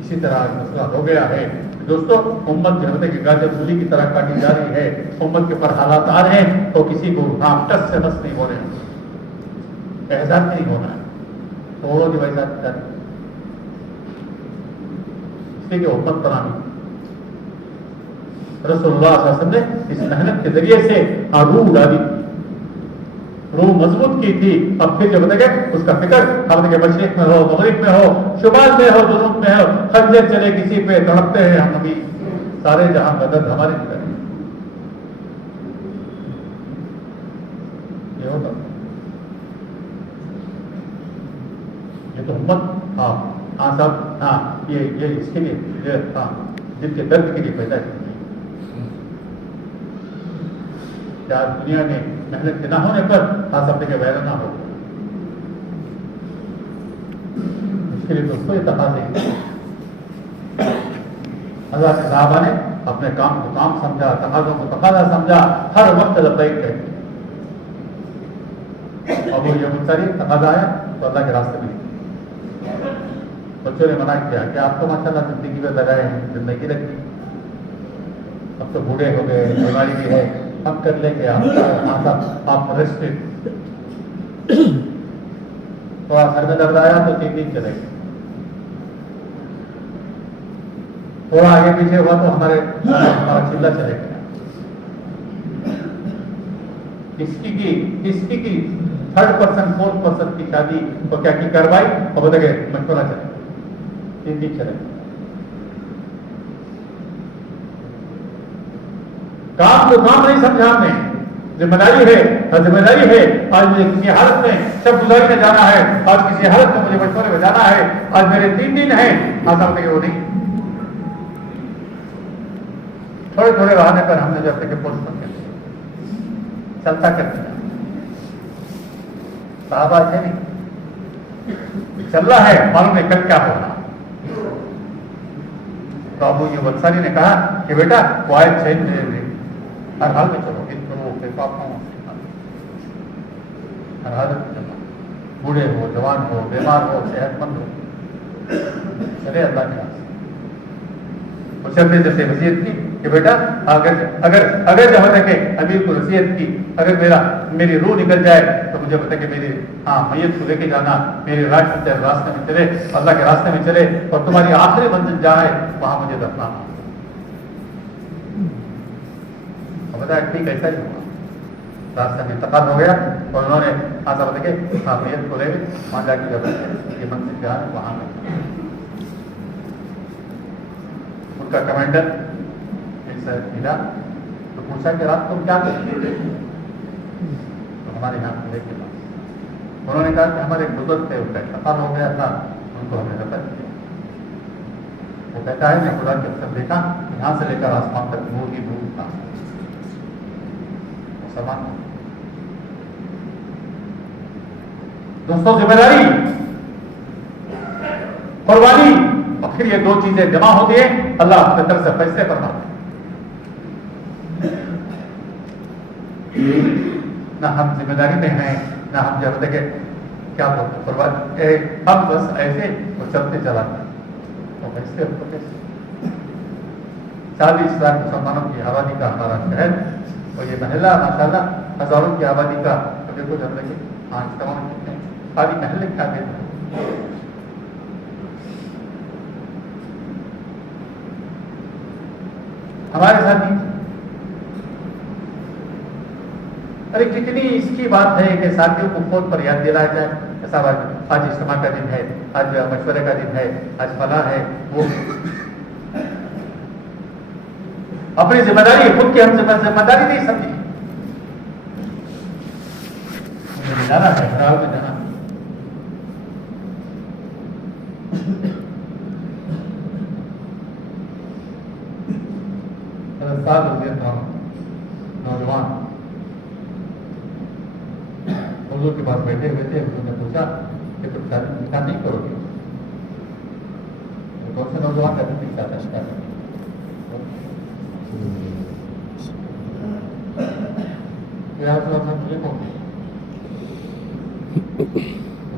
इसी तरह मसला हो गया है दोस्तों, उम्मत जो है कि गाजर मूली की तरह काटी जा रही है, उम्मत के ऊपर हालात आ रहे हैं तो किसी को हाँ टस से बस नहीं हो रहे हैं, एहसास नहीं होना है, तोड़ो जो ऐसा इसलिए कि उम्मत बनानी। रसूलुल्लाह सल्लल्लाहु अलैहि वसल्लम ने इस मेहनत के जरिए से रूह डाली, रूह मजबूत की थी। अब फिर जो बताए उसका फिक्र हम के मशरिक में हो, मगरिब में हो, शुमाल में हो, जुनूब में हो, खंजर चले किसी पे तड़पते हैं हम अभी, सारे जहां मदद हमारे करें, ये होता ये तो उम्मत हाँ हाँ साहब हाँ ये इसके लिए हाँ दिल के दर्द के लिए पैदा की। क्या दुनिया में मेहनत के ना होने पर हाँ सब के वैर ना हो, इसके लिए दोस्तों ये तकाज़े अल्लाह के साहबा ने अपने काम को काम समझा, तकाज़ों को तकाज़ा समझा, हर वक्त लब्बैक कहते। अब वो ये मुतारी तकाज़ा आया तो अल्लाह के रास्ते में बच्चों ने मना किया कि आप तो माशाल्लाह जिंदगी में लगाए हैं, जिंदगी रखी, अब तो बूढ़े हो गए, बीमारी भी है, हम कर लेंगे, आप रेस्ट्रिक्ट। थोड़ा सर में दर्द आया तो 3 दिन चलेगा, थोड़ा आगे पीछे हुआ तो हमारा चिल्ला चलेगा। किसकी की 3rd पर्सन 4th पर्सन की शादी तो क्या की कार्रवाई और बताइए मशवरा चले 3 दिन चले। काम को काम नहीं समझा हमने, जिम्मेदारी है और जिम्मेदारी है। आज मुझे किसी हालत में सब गुजारी में जाना है, आज किसी हालत में मुझे मशवरे में जाना है, आज मेरे 3 दिन है, आशा होते वो नहीं। थोड़े थोड़े बहाने पर हमने जब तक पोस्ट कर चलता करते साहब आज है नहीं, चल रहा है, मालूम नहीं कल क्या होगा। तो अबू ये वंसारी ने कहा कि बेटा क्वाइट चेंज हर हाल में चलो, इन करो बेपाप हो, हर हाल में चलो, बूढ़े हो जवान हो बीमार हो सेहतमंद हो, चले अल्लाह के रास्ते। और चलते चलते वसीयत की कि बेटा अगर जब तक अमीर को वसीयत की, अगर मेरी रूह निकल जाए तो मुझे बता कि मेरी मैयत को लेके जाना, मेरे रास्ते में चले, अल्लाह के रास्ते में चले और तुम्हारी आखिरी मंजिल जाए वहां मुझे दफनाना। और बताया ठीक ऐसा ही हुआ, रास्ते में इंतकाल हो गया और उन्होंने आशा बता के मैयत को ले वहां जाके जब ये मंजिल जहाँ वहां में उनका कमांडर मिला तो पूछा कि रात तुम क्या करते? तो हमारे यहाँ किले के पास उन्होंने कहा कि हमारे बुजुर्ग थे, उनका इंतकाल हो गया था, उनको हमने दफन किया। वो कहता है मैं खुदा के अक्सर देखा यहाँ से लेकर आसमान तक नूर ही नूर था। मुसलमान दोस्तों, जिम्मेदारी कुर्बानी और फिर ये 2 चीजें जमा होती है, अल्लाह अपने तरफ से फैसले फरमाता है। ना हम जिम्मेदारी में हैं, ना हम जब तक क्या बोलते हम बस ऐसे वो चलते चलाते तो कैसे हमको कैसे 40 लाख मुसलमानों की आबादी का हमारा शहर और ये महल्ला माशाल्लाह हजारों की आबादी का। तो देखो जब तक इस्तेमाल कितने खाली महल्ले क्या देते हमारे साथ ही। अरे कितनी इसकी बात है कि साथियों को फोन पर याद दिलाया जाए, ऐसा आज इज्तिमा का दिन है, आज मशवरे का दिन है, आज फलाह है वो। अपनी जिम्मेदारी खुद की हम जिम्मेदारी नहीं समझी। मुझे जाना है, खराब में जाना। नौजवान हुजूर के पास बैठे हुए थे, उन्होंने पूछा कि तुम शादी निकाह नहीं करोगे? तो कौन से नौजवान का नहीं चाहता है? मुझे कौन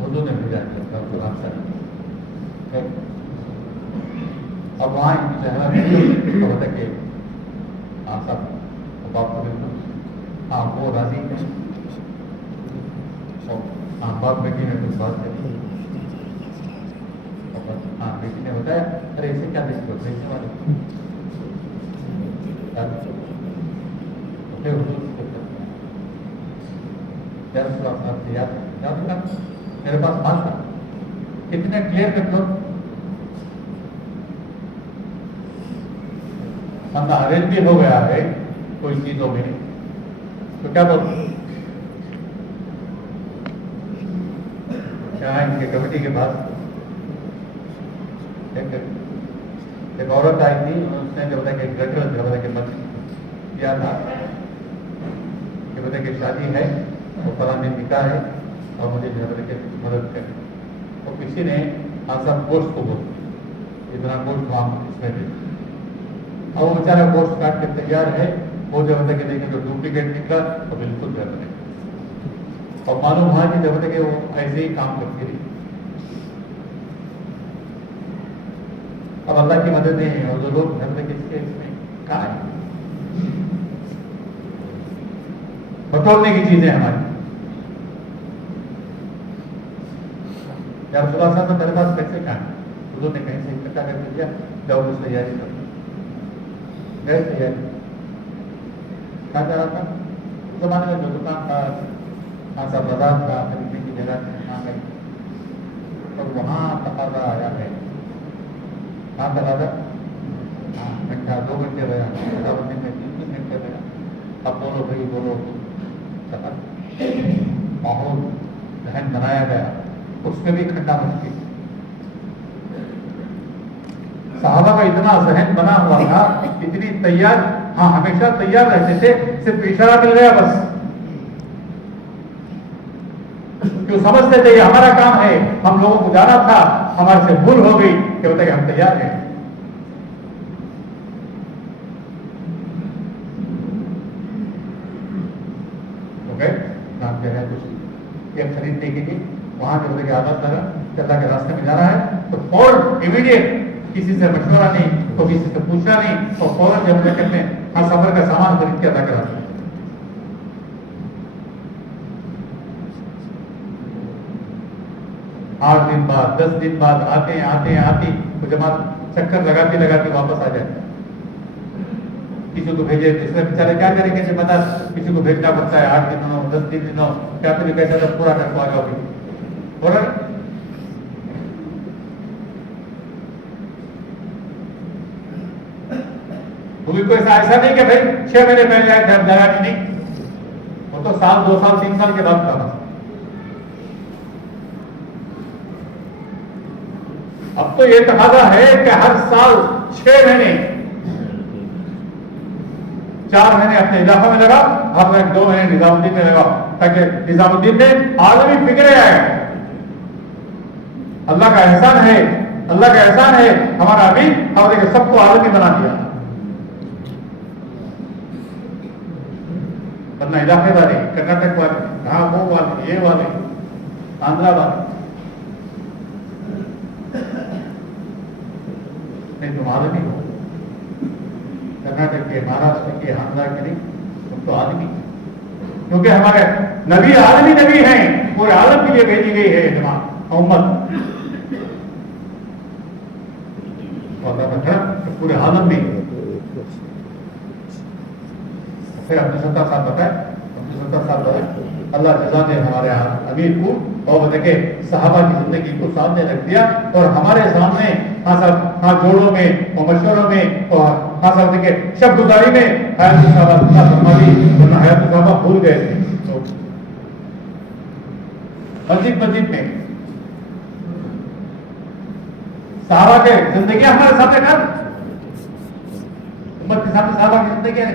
हुजूर ने भेजा अब वहाँ इनकी चेहरा होता कि हाँ सब बाप को बिल्कुल हाँ वो राजी है। हाँ बाप बेटी ने कुछ बात करी, हाँ बेटी ने बताया अरे इसे क्या देखो देखने वाले याद मेरे पास माल था, कितने क्लियर कर लो हम अरेंज भी हो गया है कोई चीजों में, तो क्या बोलते यहाँ इनके कमेटी के पास एक औरत आई थी, उसने जो बताया कि गटर के मत किया था कि बताया कि शादी है और फलाने निकाह है और मुझे जो के मदद करें। तो किसी ने आशा गोश्त को बोल इतना गोश्त वहां इसमें दे, और वो बेचारा गोश्त काट के तैयार है, वो जब तक देखें जो डुप्लीकेट निकला तो बिल्कुल गलत है। और मालूम हुआ कि जब तक वो ऐसे ही काम करती रही। अब अल्लाह की मदद नहीं है और जो लोग घर तक इसके इसमें कहा है बटोरने की चीजें हमारी। यार सुबह साहब मेरे पास पैसे कहाँ हैं? हुजूर ने कहीं से इकट्ठा करके दिया, जाओ उस तैयारी करो। गए तैयारी क्या कर रहा था उस जमाने में, जो दुकान था खासा बाजार था, खरीदने की जगह वहाँ गई और वहाँ तकाजा आया है। कहाँ तकाजा? हाँ, घंटा 2 घंटे रहा, दिन में 3 घंटे रहा। अब बोलो भाई बोलो, माहौल जहन बनाया गया, उसमें भी खड्डा मुश्किल। साहबा का इतना जहन बना हुआ था, इतनी तैयार, हाँ हमेशा तैयार रहते थे, सिर्फ इशारा मिल गया बस, क्यों समझते थे ये हमारा काम है, हम लोगों को जाना था, हमारे से भूल हो गई, कि होता है कि हम तैयार हैं। नाम जो है कुछ ये खरीदने के लिए वहां जो होने की आदत लगा, अल्लाह के रास्ते में जा रहा है तो फौरन इमीडिएट, किसी से मशवरा नहीं, तो किसी से पूछना नहीं, और फौरन जब कहते हैं हाँ सफर का सामान खरीद के अदा करा। 8 दिन बाद 10 दिन बाद आते आते तो जमात चक्कर लगाते लगाते वापस आ जाए। किसी को भेजे, दूसरे बेचारे क्या करेंगे जब बता, किसी को भेजना पड़ता है 8 दिनों 10 दिनों, क्या तो कैसा सब पूरा कर पा जाओगे। और कोई कोई ऐसा नहीं कि भाई 6 महीने पहले आए घर लगा नहीं, वो तो साल 2 साल 3 साल के बाद था। अब तो ये तकाजा है कि हर साल 6 महीने 4 महीने अपने इलाका में लगा, हर 2 महीने निजामुद्दीन में लगा, ताकि निजामुद्दीन में आलमी फिक्रे आए। अल्लाह का एहसान है, अल्लाह का एहसान है हमारा, अभी हमारे सबको आलमी बना दिया। वरना इलाके वाले, कर्नाटक वाले, हाँ वो वाले, ये वाले, आंध्रा वाले, नहीं तुम आदमी हो। कर्नाटक के, महाराष्ट्र के, आंध्रा के नहीं, तुम तो आदमी, क्योंकि हमारे नबी आदमी नबी हैं, पूरे आलम के लिए भेजी गई है जमात उम्मत। तो पूरे आलम में फिर अपने 70 साल बताए, अल्लाह जज़ा दे हमारे अमीर को, और देखे सहाबा की जिंदगी को सामने रख दिया और हमारे सामने हाँ जोड़ों में और मशवरों में और हाँ सब देखे शब गुजारी में हयात साहबा भूल गए थे। तो मस्जिद में सहाबा के जिंदगी हमारे सामने कर, उम्मत के सामने सहाबा की जिंदगी है।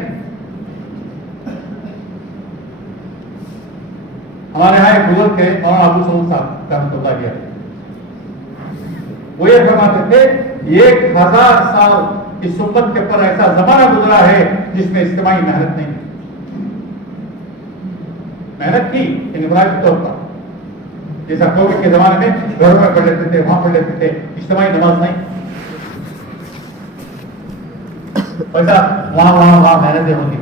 हमारे यहाँ एक बुजुर्ग थे मौलाना अबू सऊद साहब रहमतुल्लाह अलैह, वो ये फरमाते थे 1000 साल इस उम्मत के ऊपर ऐसा जमाना गुजरा है जिसमें इज्तिमाई मेहनत नहीं, मेहनत की इनफराद के तौर पर, जैसा कोविड के जमाने में घरों में पढ़ लेते थे, वहां पढ़ लेते थे, इज्तिमाई नमाज नहीं, वैसा वहां मेहनतें होती,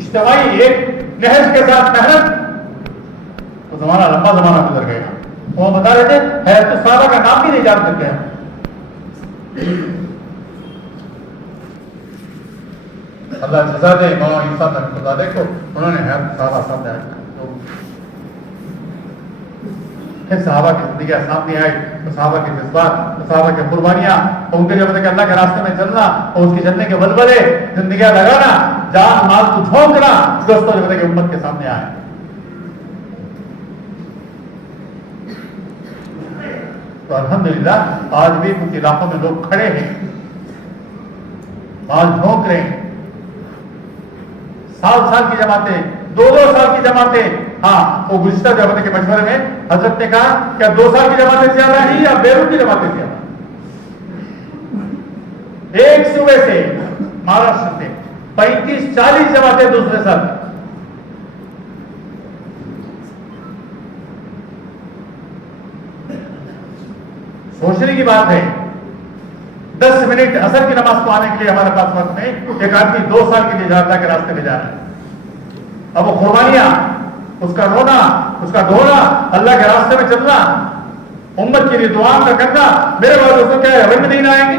इज्तिमाई एक नहज के साथ मेहनत, तो जमाना लंबा जमाना गुजर गया। वो बता रहे थे हैरत साहबा का नाम भी नहीं जान सकते हैं। अल्लाह जज़ा दे मौलाना इंसान रहमतुल्लाह को, उन्होंने हैरत साहबा सामने आया, फिर सहाबा की जिंदगी सामने आई, तो सहाबा के जज्बात, तो सहाबा की कुर्बानियां, उनके जब तक अल्लाह के रास्ते में चलना और उसके चलने के बलबले जिंदगी लगाना, जान माल को झोंकना, दोस्तों जब तक उम्मत के सामने आए। तो अल्हम्दुलिल्लाह आज भी कुछ इलाकों में लोग खड़े हैं, माल झोंक रहे हैं, साल की जमातें, 2 साल की जमातें। हाँ वो गुज़िश्ता जमाते के मशवरे में हजरत ने कहा क्या 2 साल की जमातें ज्यादा ही या बेरूत की जमातें ज्यादा? एक सूबे से महाराष्ट्र से 35-40 जमातें दूसरे साल, सोचने की बात है। 10 मिनट असर की नमाज को आने के लिए हमारे पास वक्त में एक आदमी 2 साल के लिए जाता के रास्ते में जा रहा है। अब वो कुर्बानियां, उसका रोना, उसका धोना, अल्लाह के रास्ते में चलना, उम्मत के लिए दुआ का करना, मेरे बाद दोस्तों क्या है, में नहीं आएंगे।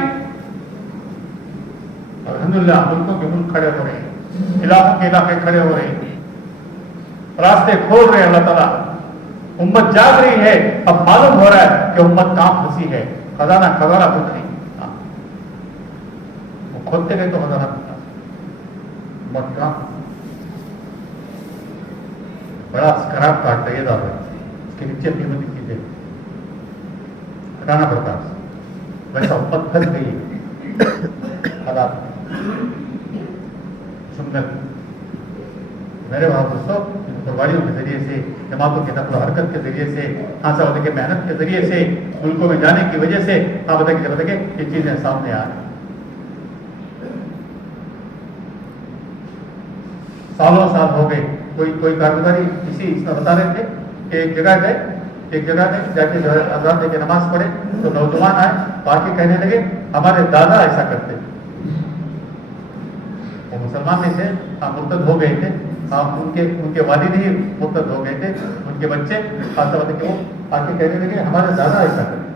अल्हम्दुलिल्लाह मुल्कों के मुल्क खड़े हो रहे हैं, इलाकों के इलाके खड़े हो रहे हैं, रास्ते खोल रहे हैं अल्लाह ताला, उम्मत जाग रही है। अब मालूम हो रहा है कि उम्मत कहां फंसी है, खजाना कुछ नहीं, वो खोदते गए तो खजाना खुदा, उम्मत कहां बड़ा खराब काटता है दादा, उसके नीचे कीमत चीजें हटाना पड़ता है, वैसा उम्मत फंस गई हालात। सुन्नत मेरे भाव दोस्तों, कुर्बानियों के जरिए से, जमातों की नकल हरकत के जरिए से, हासिल होने की मेहनत के जरिए से, मुल्कों में जाने की वजह से आप बताइए ये चीजें सामने आ रही। सालों साल हो गए, कोई कारगुजारी इसी इसमें बता रहे थे कि एक जगह गए जाके अजान दे के नमाज पढ़े तो नौजवान आए, बाकी कहने लगे हमारे दादा ऐसा करते। वो मुसलमान नहीं थे, हाँ मुर्तद हो गए थे, हाँ उनके वालिद ही मुर्तद हो गए थे, उनके बच्चे खासा होते कि वो आके कहने लगे हमारे दादा ऐसा करते।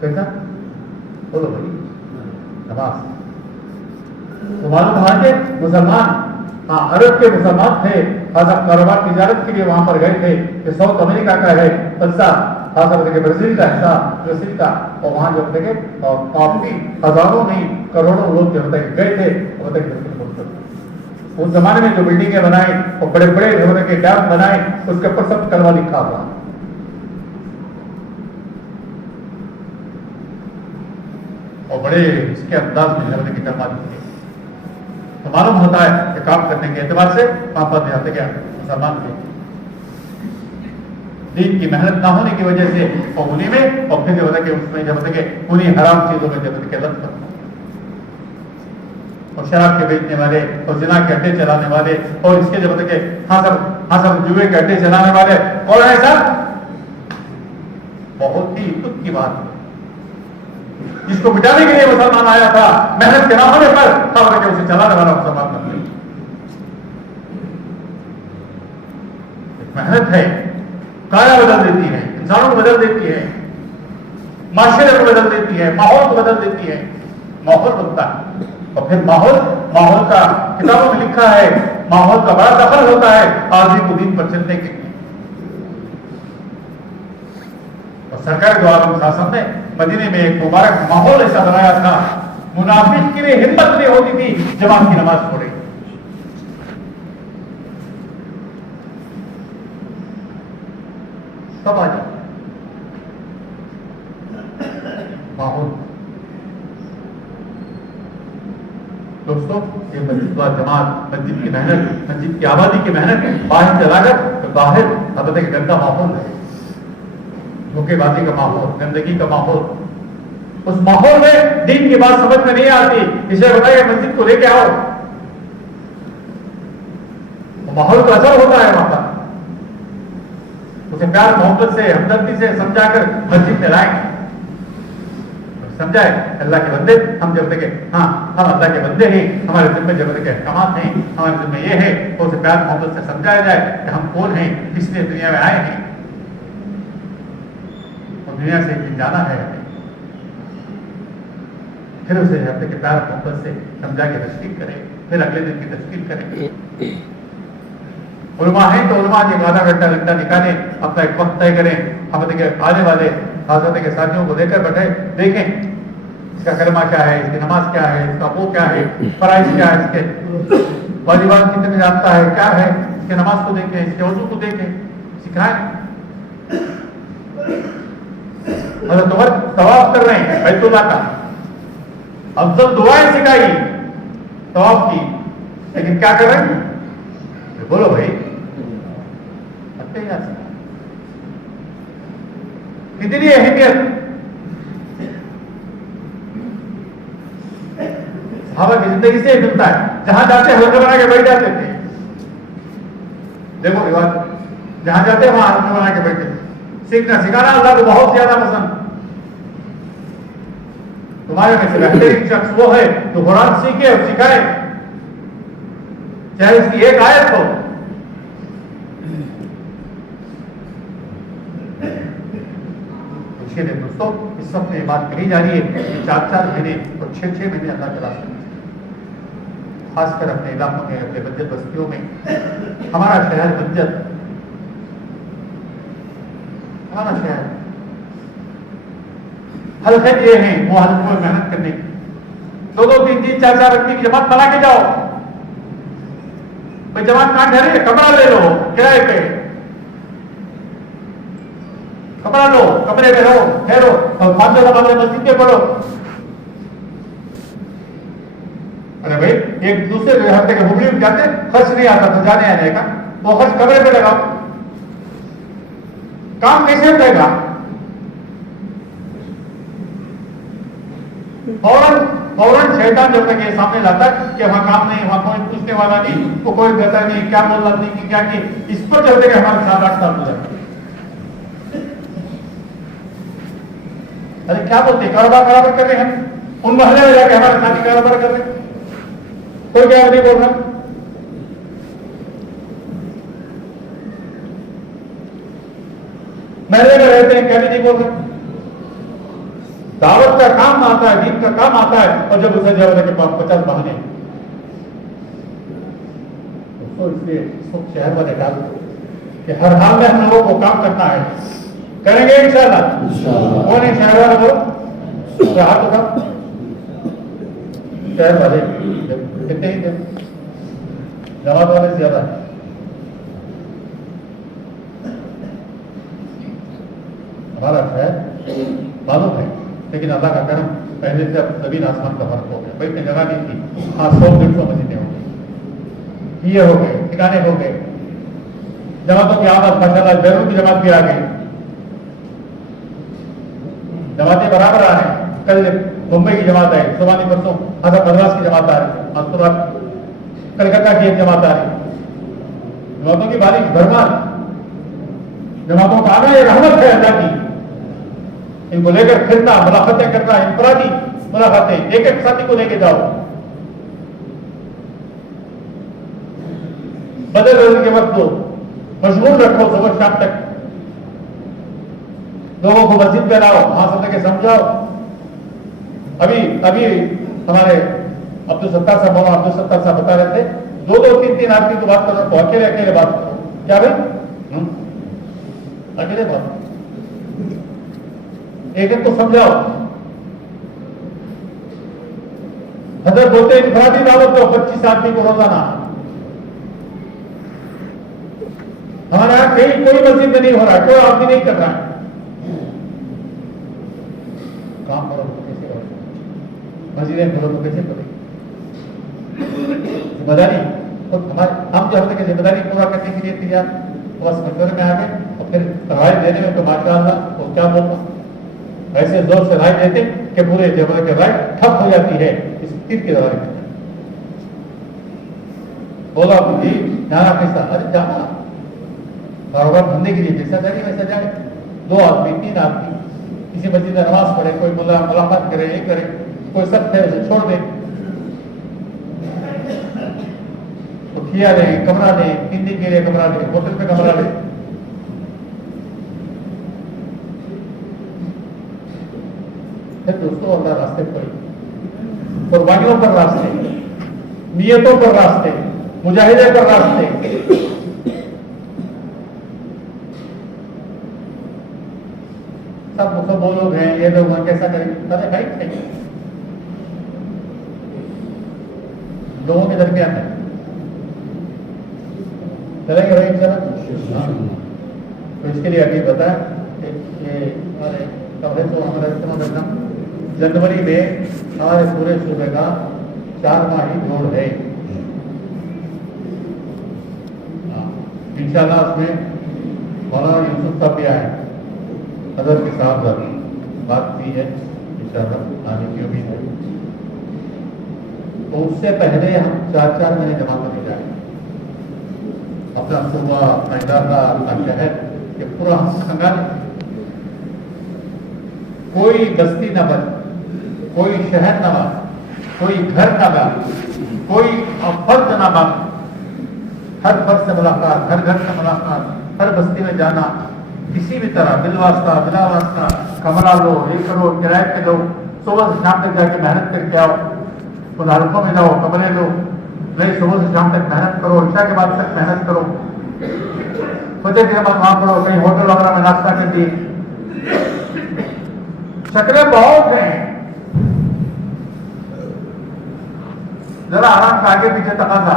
कैसा बोलो भाई, नमाज तो मालूम हुआ कि मुसलमान, हाँ अरब के मुसलमान थे, खासा कारोबार तिजारत के लिए वहां पर गए थे, कि साउथ अमेरिका का है हिस्सा, खासा ब्राजील का हिस्सा, ब्राजील का, और वहां जो बताए और काफी हजारों नहीं करोड़ों लोग जो बताए गए थे, उस जमाने में जो बिल्डिंगें बनाई और बड़े बड़े के डैम बनाए, उसके ऊपर सब कलमा लिखा हुआ, और बड़े इसके अंदाज में जमाने की कलमा लिखी। तो मालूम होता है कि काम करने के एतबार से वहां पर जाते क्या मुसलमान थे, दीन की मेहनत ना होने की वजह से और उन्हीं में, और फिर जब कि उसमें जब तक उन्हीं हराम चीजों में जब तक लत और शराब के बेचने वाले और जिना के अड्डे चलाने वाले और इसके जब तक हाँ सब जुए के अड्डे चलाने वाले कौन है सर? बहुत ही दुख की बात है, जिसको मिटाने के लिए मुसलमान आया था, मेहनत के ना होने पर तब उसे चलाने वाला मुसलमान बन गया। मेहनत है, काया बदल देती है, इंसानों को बदल देती है, माशरे को बदल देती है, माहौल को बदल देती है, माहौल बनता है। और फिर माहौल का किताबों में लिखा है, माहौल का बड़ा दखल होता है आदमी को दीन पर चलने के लिए। और सरकार दो आलम शासन ने मदीने में एक मुबारक माहौल ऐसा बनाया था, मुनाफिक के लिए हिम्मत नहीं होती थी जमात की नमाज पढ़े। सब आ जाए माहौल। दोस्तों ये मस्जिद व जमात, मस्जिद की मेहनत, मस्जिद की आबादी की मेहनत बाहर चलाकर तो बाहर अब तक गंदा माहौल है, धोखेबाजी का माहौल, गंदगी का माहौल। उस माहौल में दीन की बात समझ में नहीं आती, इसे बताइए मस्जिद को लेके आओ, माहौल का असर होता है वहां पर, उसे प्यार मोहब्बत से हमदर्दी से समझाकर मस्जिद में लाएंगे। समझाए अल्लाह के बंदे हम जब तक हाँ हम अल्लाह के बंदे हैं, हमारे दिल में जब तक अहकाम हैं, हमारे दिल में ये है, तो उसे प्यार मोहब्बत से समझाया जाए कि हम कौन हैं, इसलिए दुनिया में आए हैं और दुनिया से एक दिन जाना है। फिर उसे जब तक प्यार मोहब्बत से समझा के तस्कीर करें, फिर अगले दिन की तस्कीर करें। उलमा है तो उलमा एक आधा घंटा निकालें, अपना एक वक्त तय करें, हम आने वाले हजरत के साथियों को लेकर बैठे, देखें इसका कलमा क्या है, इसकी नमाज क्या है, इसका वो क्या है, फराइज क्या है, इसके वाजिबात कितने जानता है, क्या है, इसके नमाज को देखें, इसके वजू को देखें, सिखाएं। हजरत उमर तवाफ कर रहे हैं बैतुल्लाह का, अफजल दुआएं सिखाई तवाफ की, लेकिन क्या कर रहे हैं बोलो भाई, कितनी अहमियत सहाबा की जिंदगी से मिलता है। जहां जाते हल्के बना के बैठ जाते थे, देखो रिवाज, जहां जाते वहां हल्के बना के बैठते थे। सीखना सिखाना अल्लाह को बहुत ज्यादा पसंद। तुम्हारे में से बेहतरीन शख्स वो है जो कुरान सीखे और सिखाए, चाहे उसकी एक आयत हो, मुश्किल है दोस्तों। इस वक्त ये बात कही जा रही है कि 4-4 महीने और 6-6 महीने अल्लाह के रास्ते में, खासकर अपने इलाकों में, अपने बज्जत बस्तियों में। हमारा शहर बज्जत, हमारा शहर हल्के ये हैं वो हल्के में मेहनत करने की, 2-2, 3-3, 4-4 आदमी की जमात बना के जाओ। भाई जमात कहां ठहरे, कमरा ले लो किराए पे, कमरा लो, कमरे में रहो, ठहरो और 5 नमाज़ें मस्जिद में पढ़ो। अरे भाई एक दूसरे हफ्ते के हुबली में जाते, खर्च नहीं आता तो जाने आने का, वो खर्च कमरे पे लगाओ। काम कैसे उठेगा? फौरन शैतान जब तक ये सामने लाता है कि वहां काम नहीं, वहां कोई पूछने वाला नहीं, वो कोई कहता नहीं क्या बोल रहा नहीं कि क्या कि, इस पर चलते कि हमारे 7-8 साल हो जाते। अरे क्या बोलते, कारोबार बराबर कर रहे हैं, उन मोहल्ले में जाके हमारे साथी कारोबार कर रहे हैं, कोई क्या नहीं बोल रहा। महल्ले में रहते हैं, क्या नहीं बोल रहे। दावत का काम आता है, दीन का काम आता है, और जब उसे जब के पास 50 बहाने। तो इसलिए शहर वाले डाल कि हर हाल में हम लोगों को काम करना है, करेंगे इंशाल्लाह। कौन है शहर वाले? बोलो हाथ उठाओ। शहर वाले कितने ही थे, जमात वाले से ज्यादा। हमारा शहर मालूम है, लेकिन अल्लाह का करम पहले से अब जमीन आसमान का फर्क हो गया। भाई इतनी जगह नहीं थी, हाँ 100-150 मस्जिदें हो गई, ये हो गए, ठिकाने हो गए, जमातों की आमद माशाल्लाह, बैरून की जमात भी आ गई, जमातें बराबर आ रहे हैं। कल मुंबई की जमात आई, सुबानी परसों हजरत मद्रास की जमात आ रही, आज सुबह कलकत्ता की एक जमात आ रही। जमातों की बारिश भरमार, जमातों का आना ये रहमत है अल्लाह की। इनको लेकर फिरना, मुलाकातें करना, इंफरादी मुलाकातें, एक साथी को लेके जाओ। बदल रोज के वक्त दो, मशगूल रखो सुबह शाम तक, लोगों को मस्जिद में लाओ, वहां से लेके समझाओ। अभी हमारे अब्दुल सत्तार साहब, मौलाना अब्दुल सत्तार साहब बता रहे थे, 2-2, 3-3 आदमी को बात करो तो अकेले बात करो। क्या भाई अकेले बात, एक को समझाओ। हजरत बोलते इंफरादी दावत दो 25 आदमी को रोजाना। हमारे यहां कहीं कोई मस्जिद में नहीं हो रहा, कोई आदमी नहीं कर रहा है। काम करो तो कैसे करो, मस्जिदें खोलो तो कैसे करें? जिम्मेदारी तो हम जो होते जिम्मेदारी पूरा करने के लिए तैयार, बस मशवरे में आ गए और फिर राय देने में तो माशाअल्लाह तो क्या बोलना, ऐसे जोर से राय देते कि पूरे जमाने की राय ठप हो जाती है इस तीर के दौरान में। बोला जी जाना कैसा? अरे जाना कारोबार धंधे के लिए जैसा जाए वैसा जाए। 2 आदमी 3 आदमी किसी मस्जिद में नमाज पढ़े, कोई मुलाकात करे, ये करे, कोई सख्त है उसे छोड़ दे, तो किया ले, कमरा ले, 3 दिन के लिए कमरा ले, होटल पे कमरा ले। फिर दोस्तों अल्लाह रास्ते पर, कुर्बानियों पर रास्ते, नियतों पर रास्ते, मुजाहिदे पर रास्ते। सब वो लोग हैं, ये लोग हैं, कैसा करेंगे? अरे भाई लोगों के दरमियान है, चलेंगे भाई इंशाल्लाह। तो इसके लिए अभी बताया कि हमारे कब है, तो हमारा इतना जनवरी में हमारे पूरे सूबे का 4 माही दौड़ है इंशाल्लाह। उसमें मौलाना यूसुफ साहब भी आए, हजरत के साथ बात की है, इंशाल्लाह आने की उम्मीद है। तो उससे पहले हम 4-4 महीने जमा करने जाएंगे अपना सूबा, अपना इलाका, अपना शहर, ये पूरा हम संभालें। कोई बस्ती न बन, कोई शहर न बन, कोई घर न बन, कोई फर्द न बन। हर फर्द से मुलाकात, हर घर से मुलाकात, हर बस्ती में जाना, किसी भी तरह बिल वास्ता बिला वास्ता कमरा लो, ये करो, किराए पे लो, सुबह से शाम तक जाके मेहनत करके आओ, उन हल्कों में जाओ, कमरे लो, नहीं सुबह से शाम तक मेहनत करो, ईशा के बाद तक मेहनत करो, फजर के बाद वहां करो, कहीं होटल वगैरह में नाश्ता कर दिए। शक्लें बहुत हैं, जरा आराम का आगे पीछे तकाजा,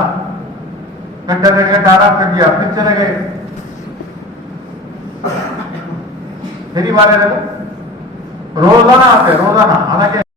घंटा लग गया आराम कर दिया, फिर चले गए, फिर ही वाले लोग रोजाना आते, रोजाना, हालांकि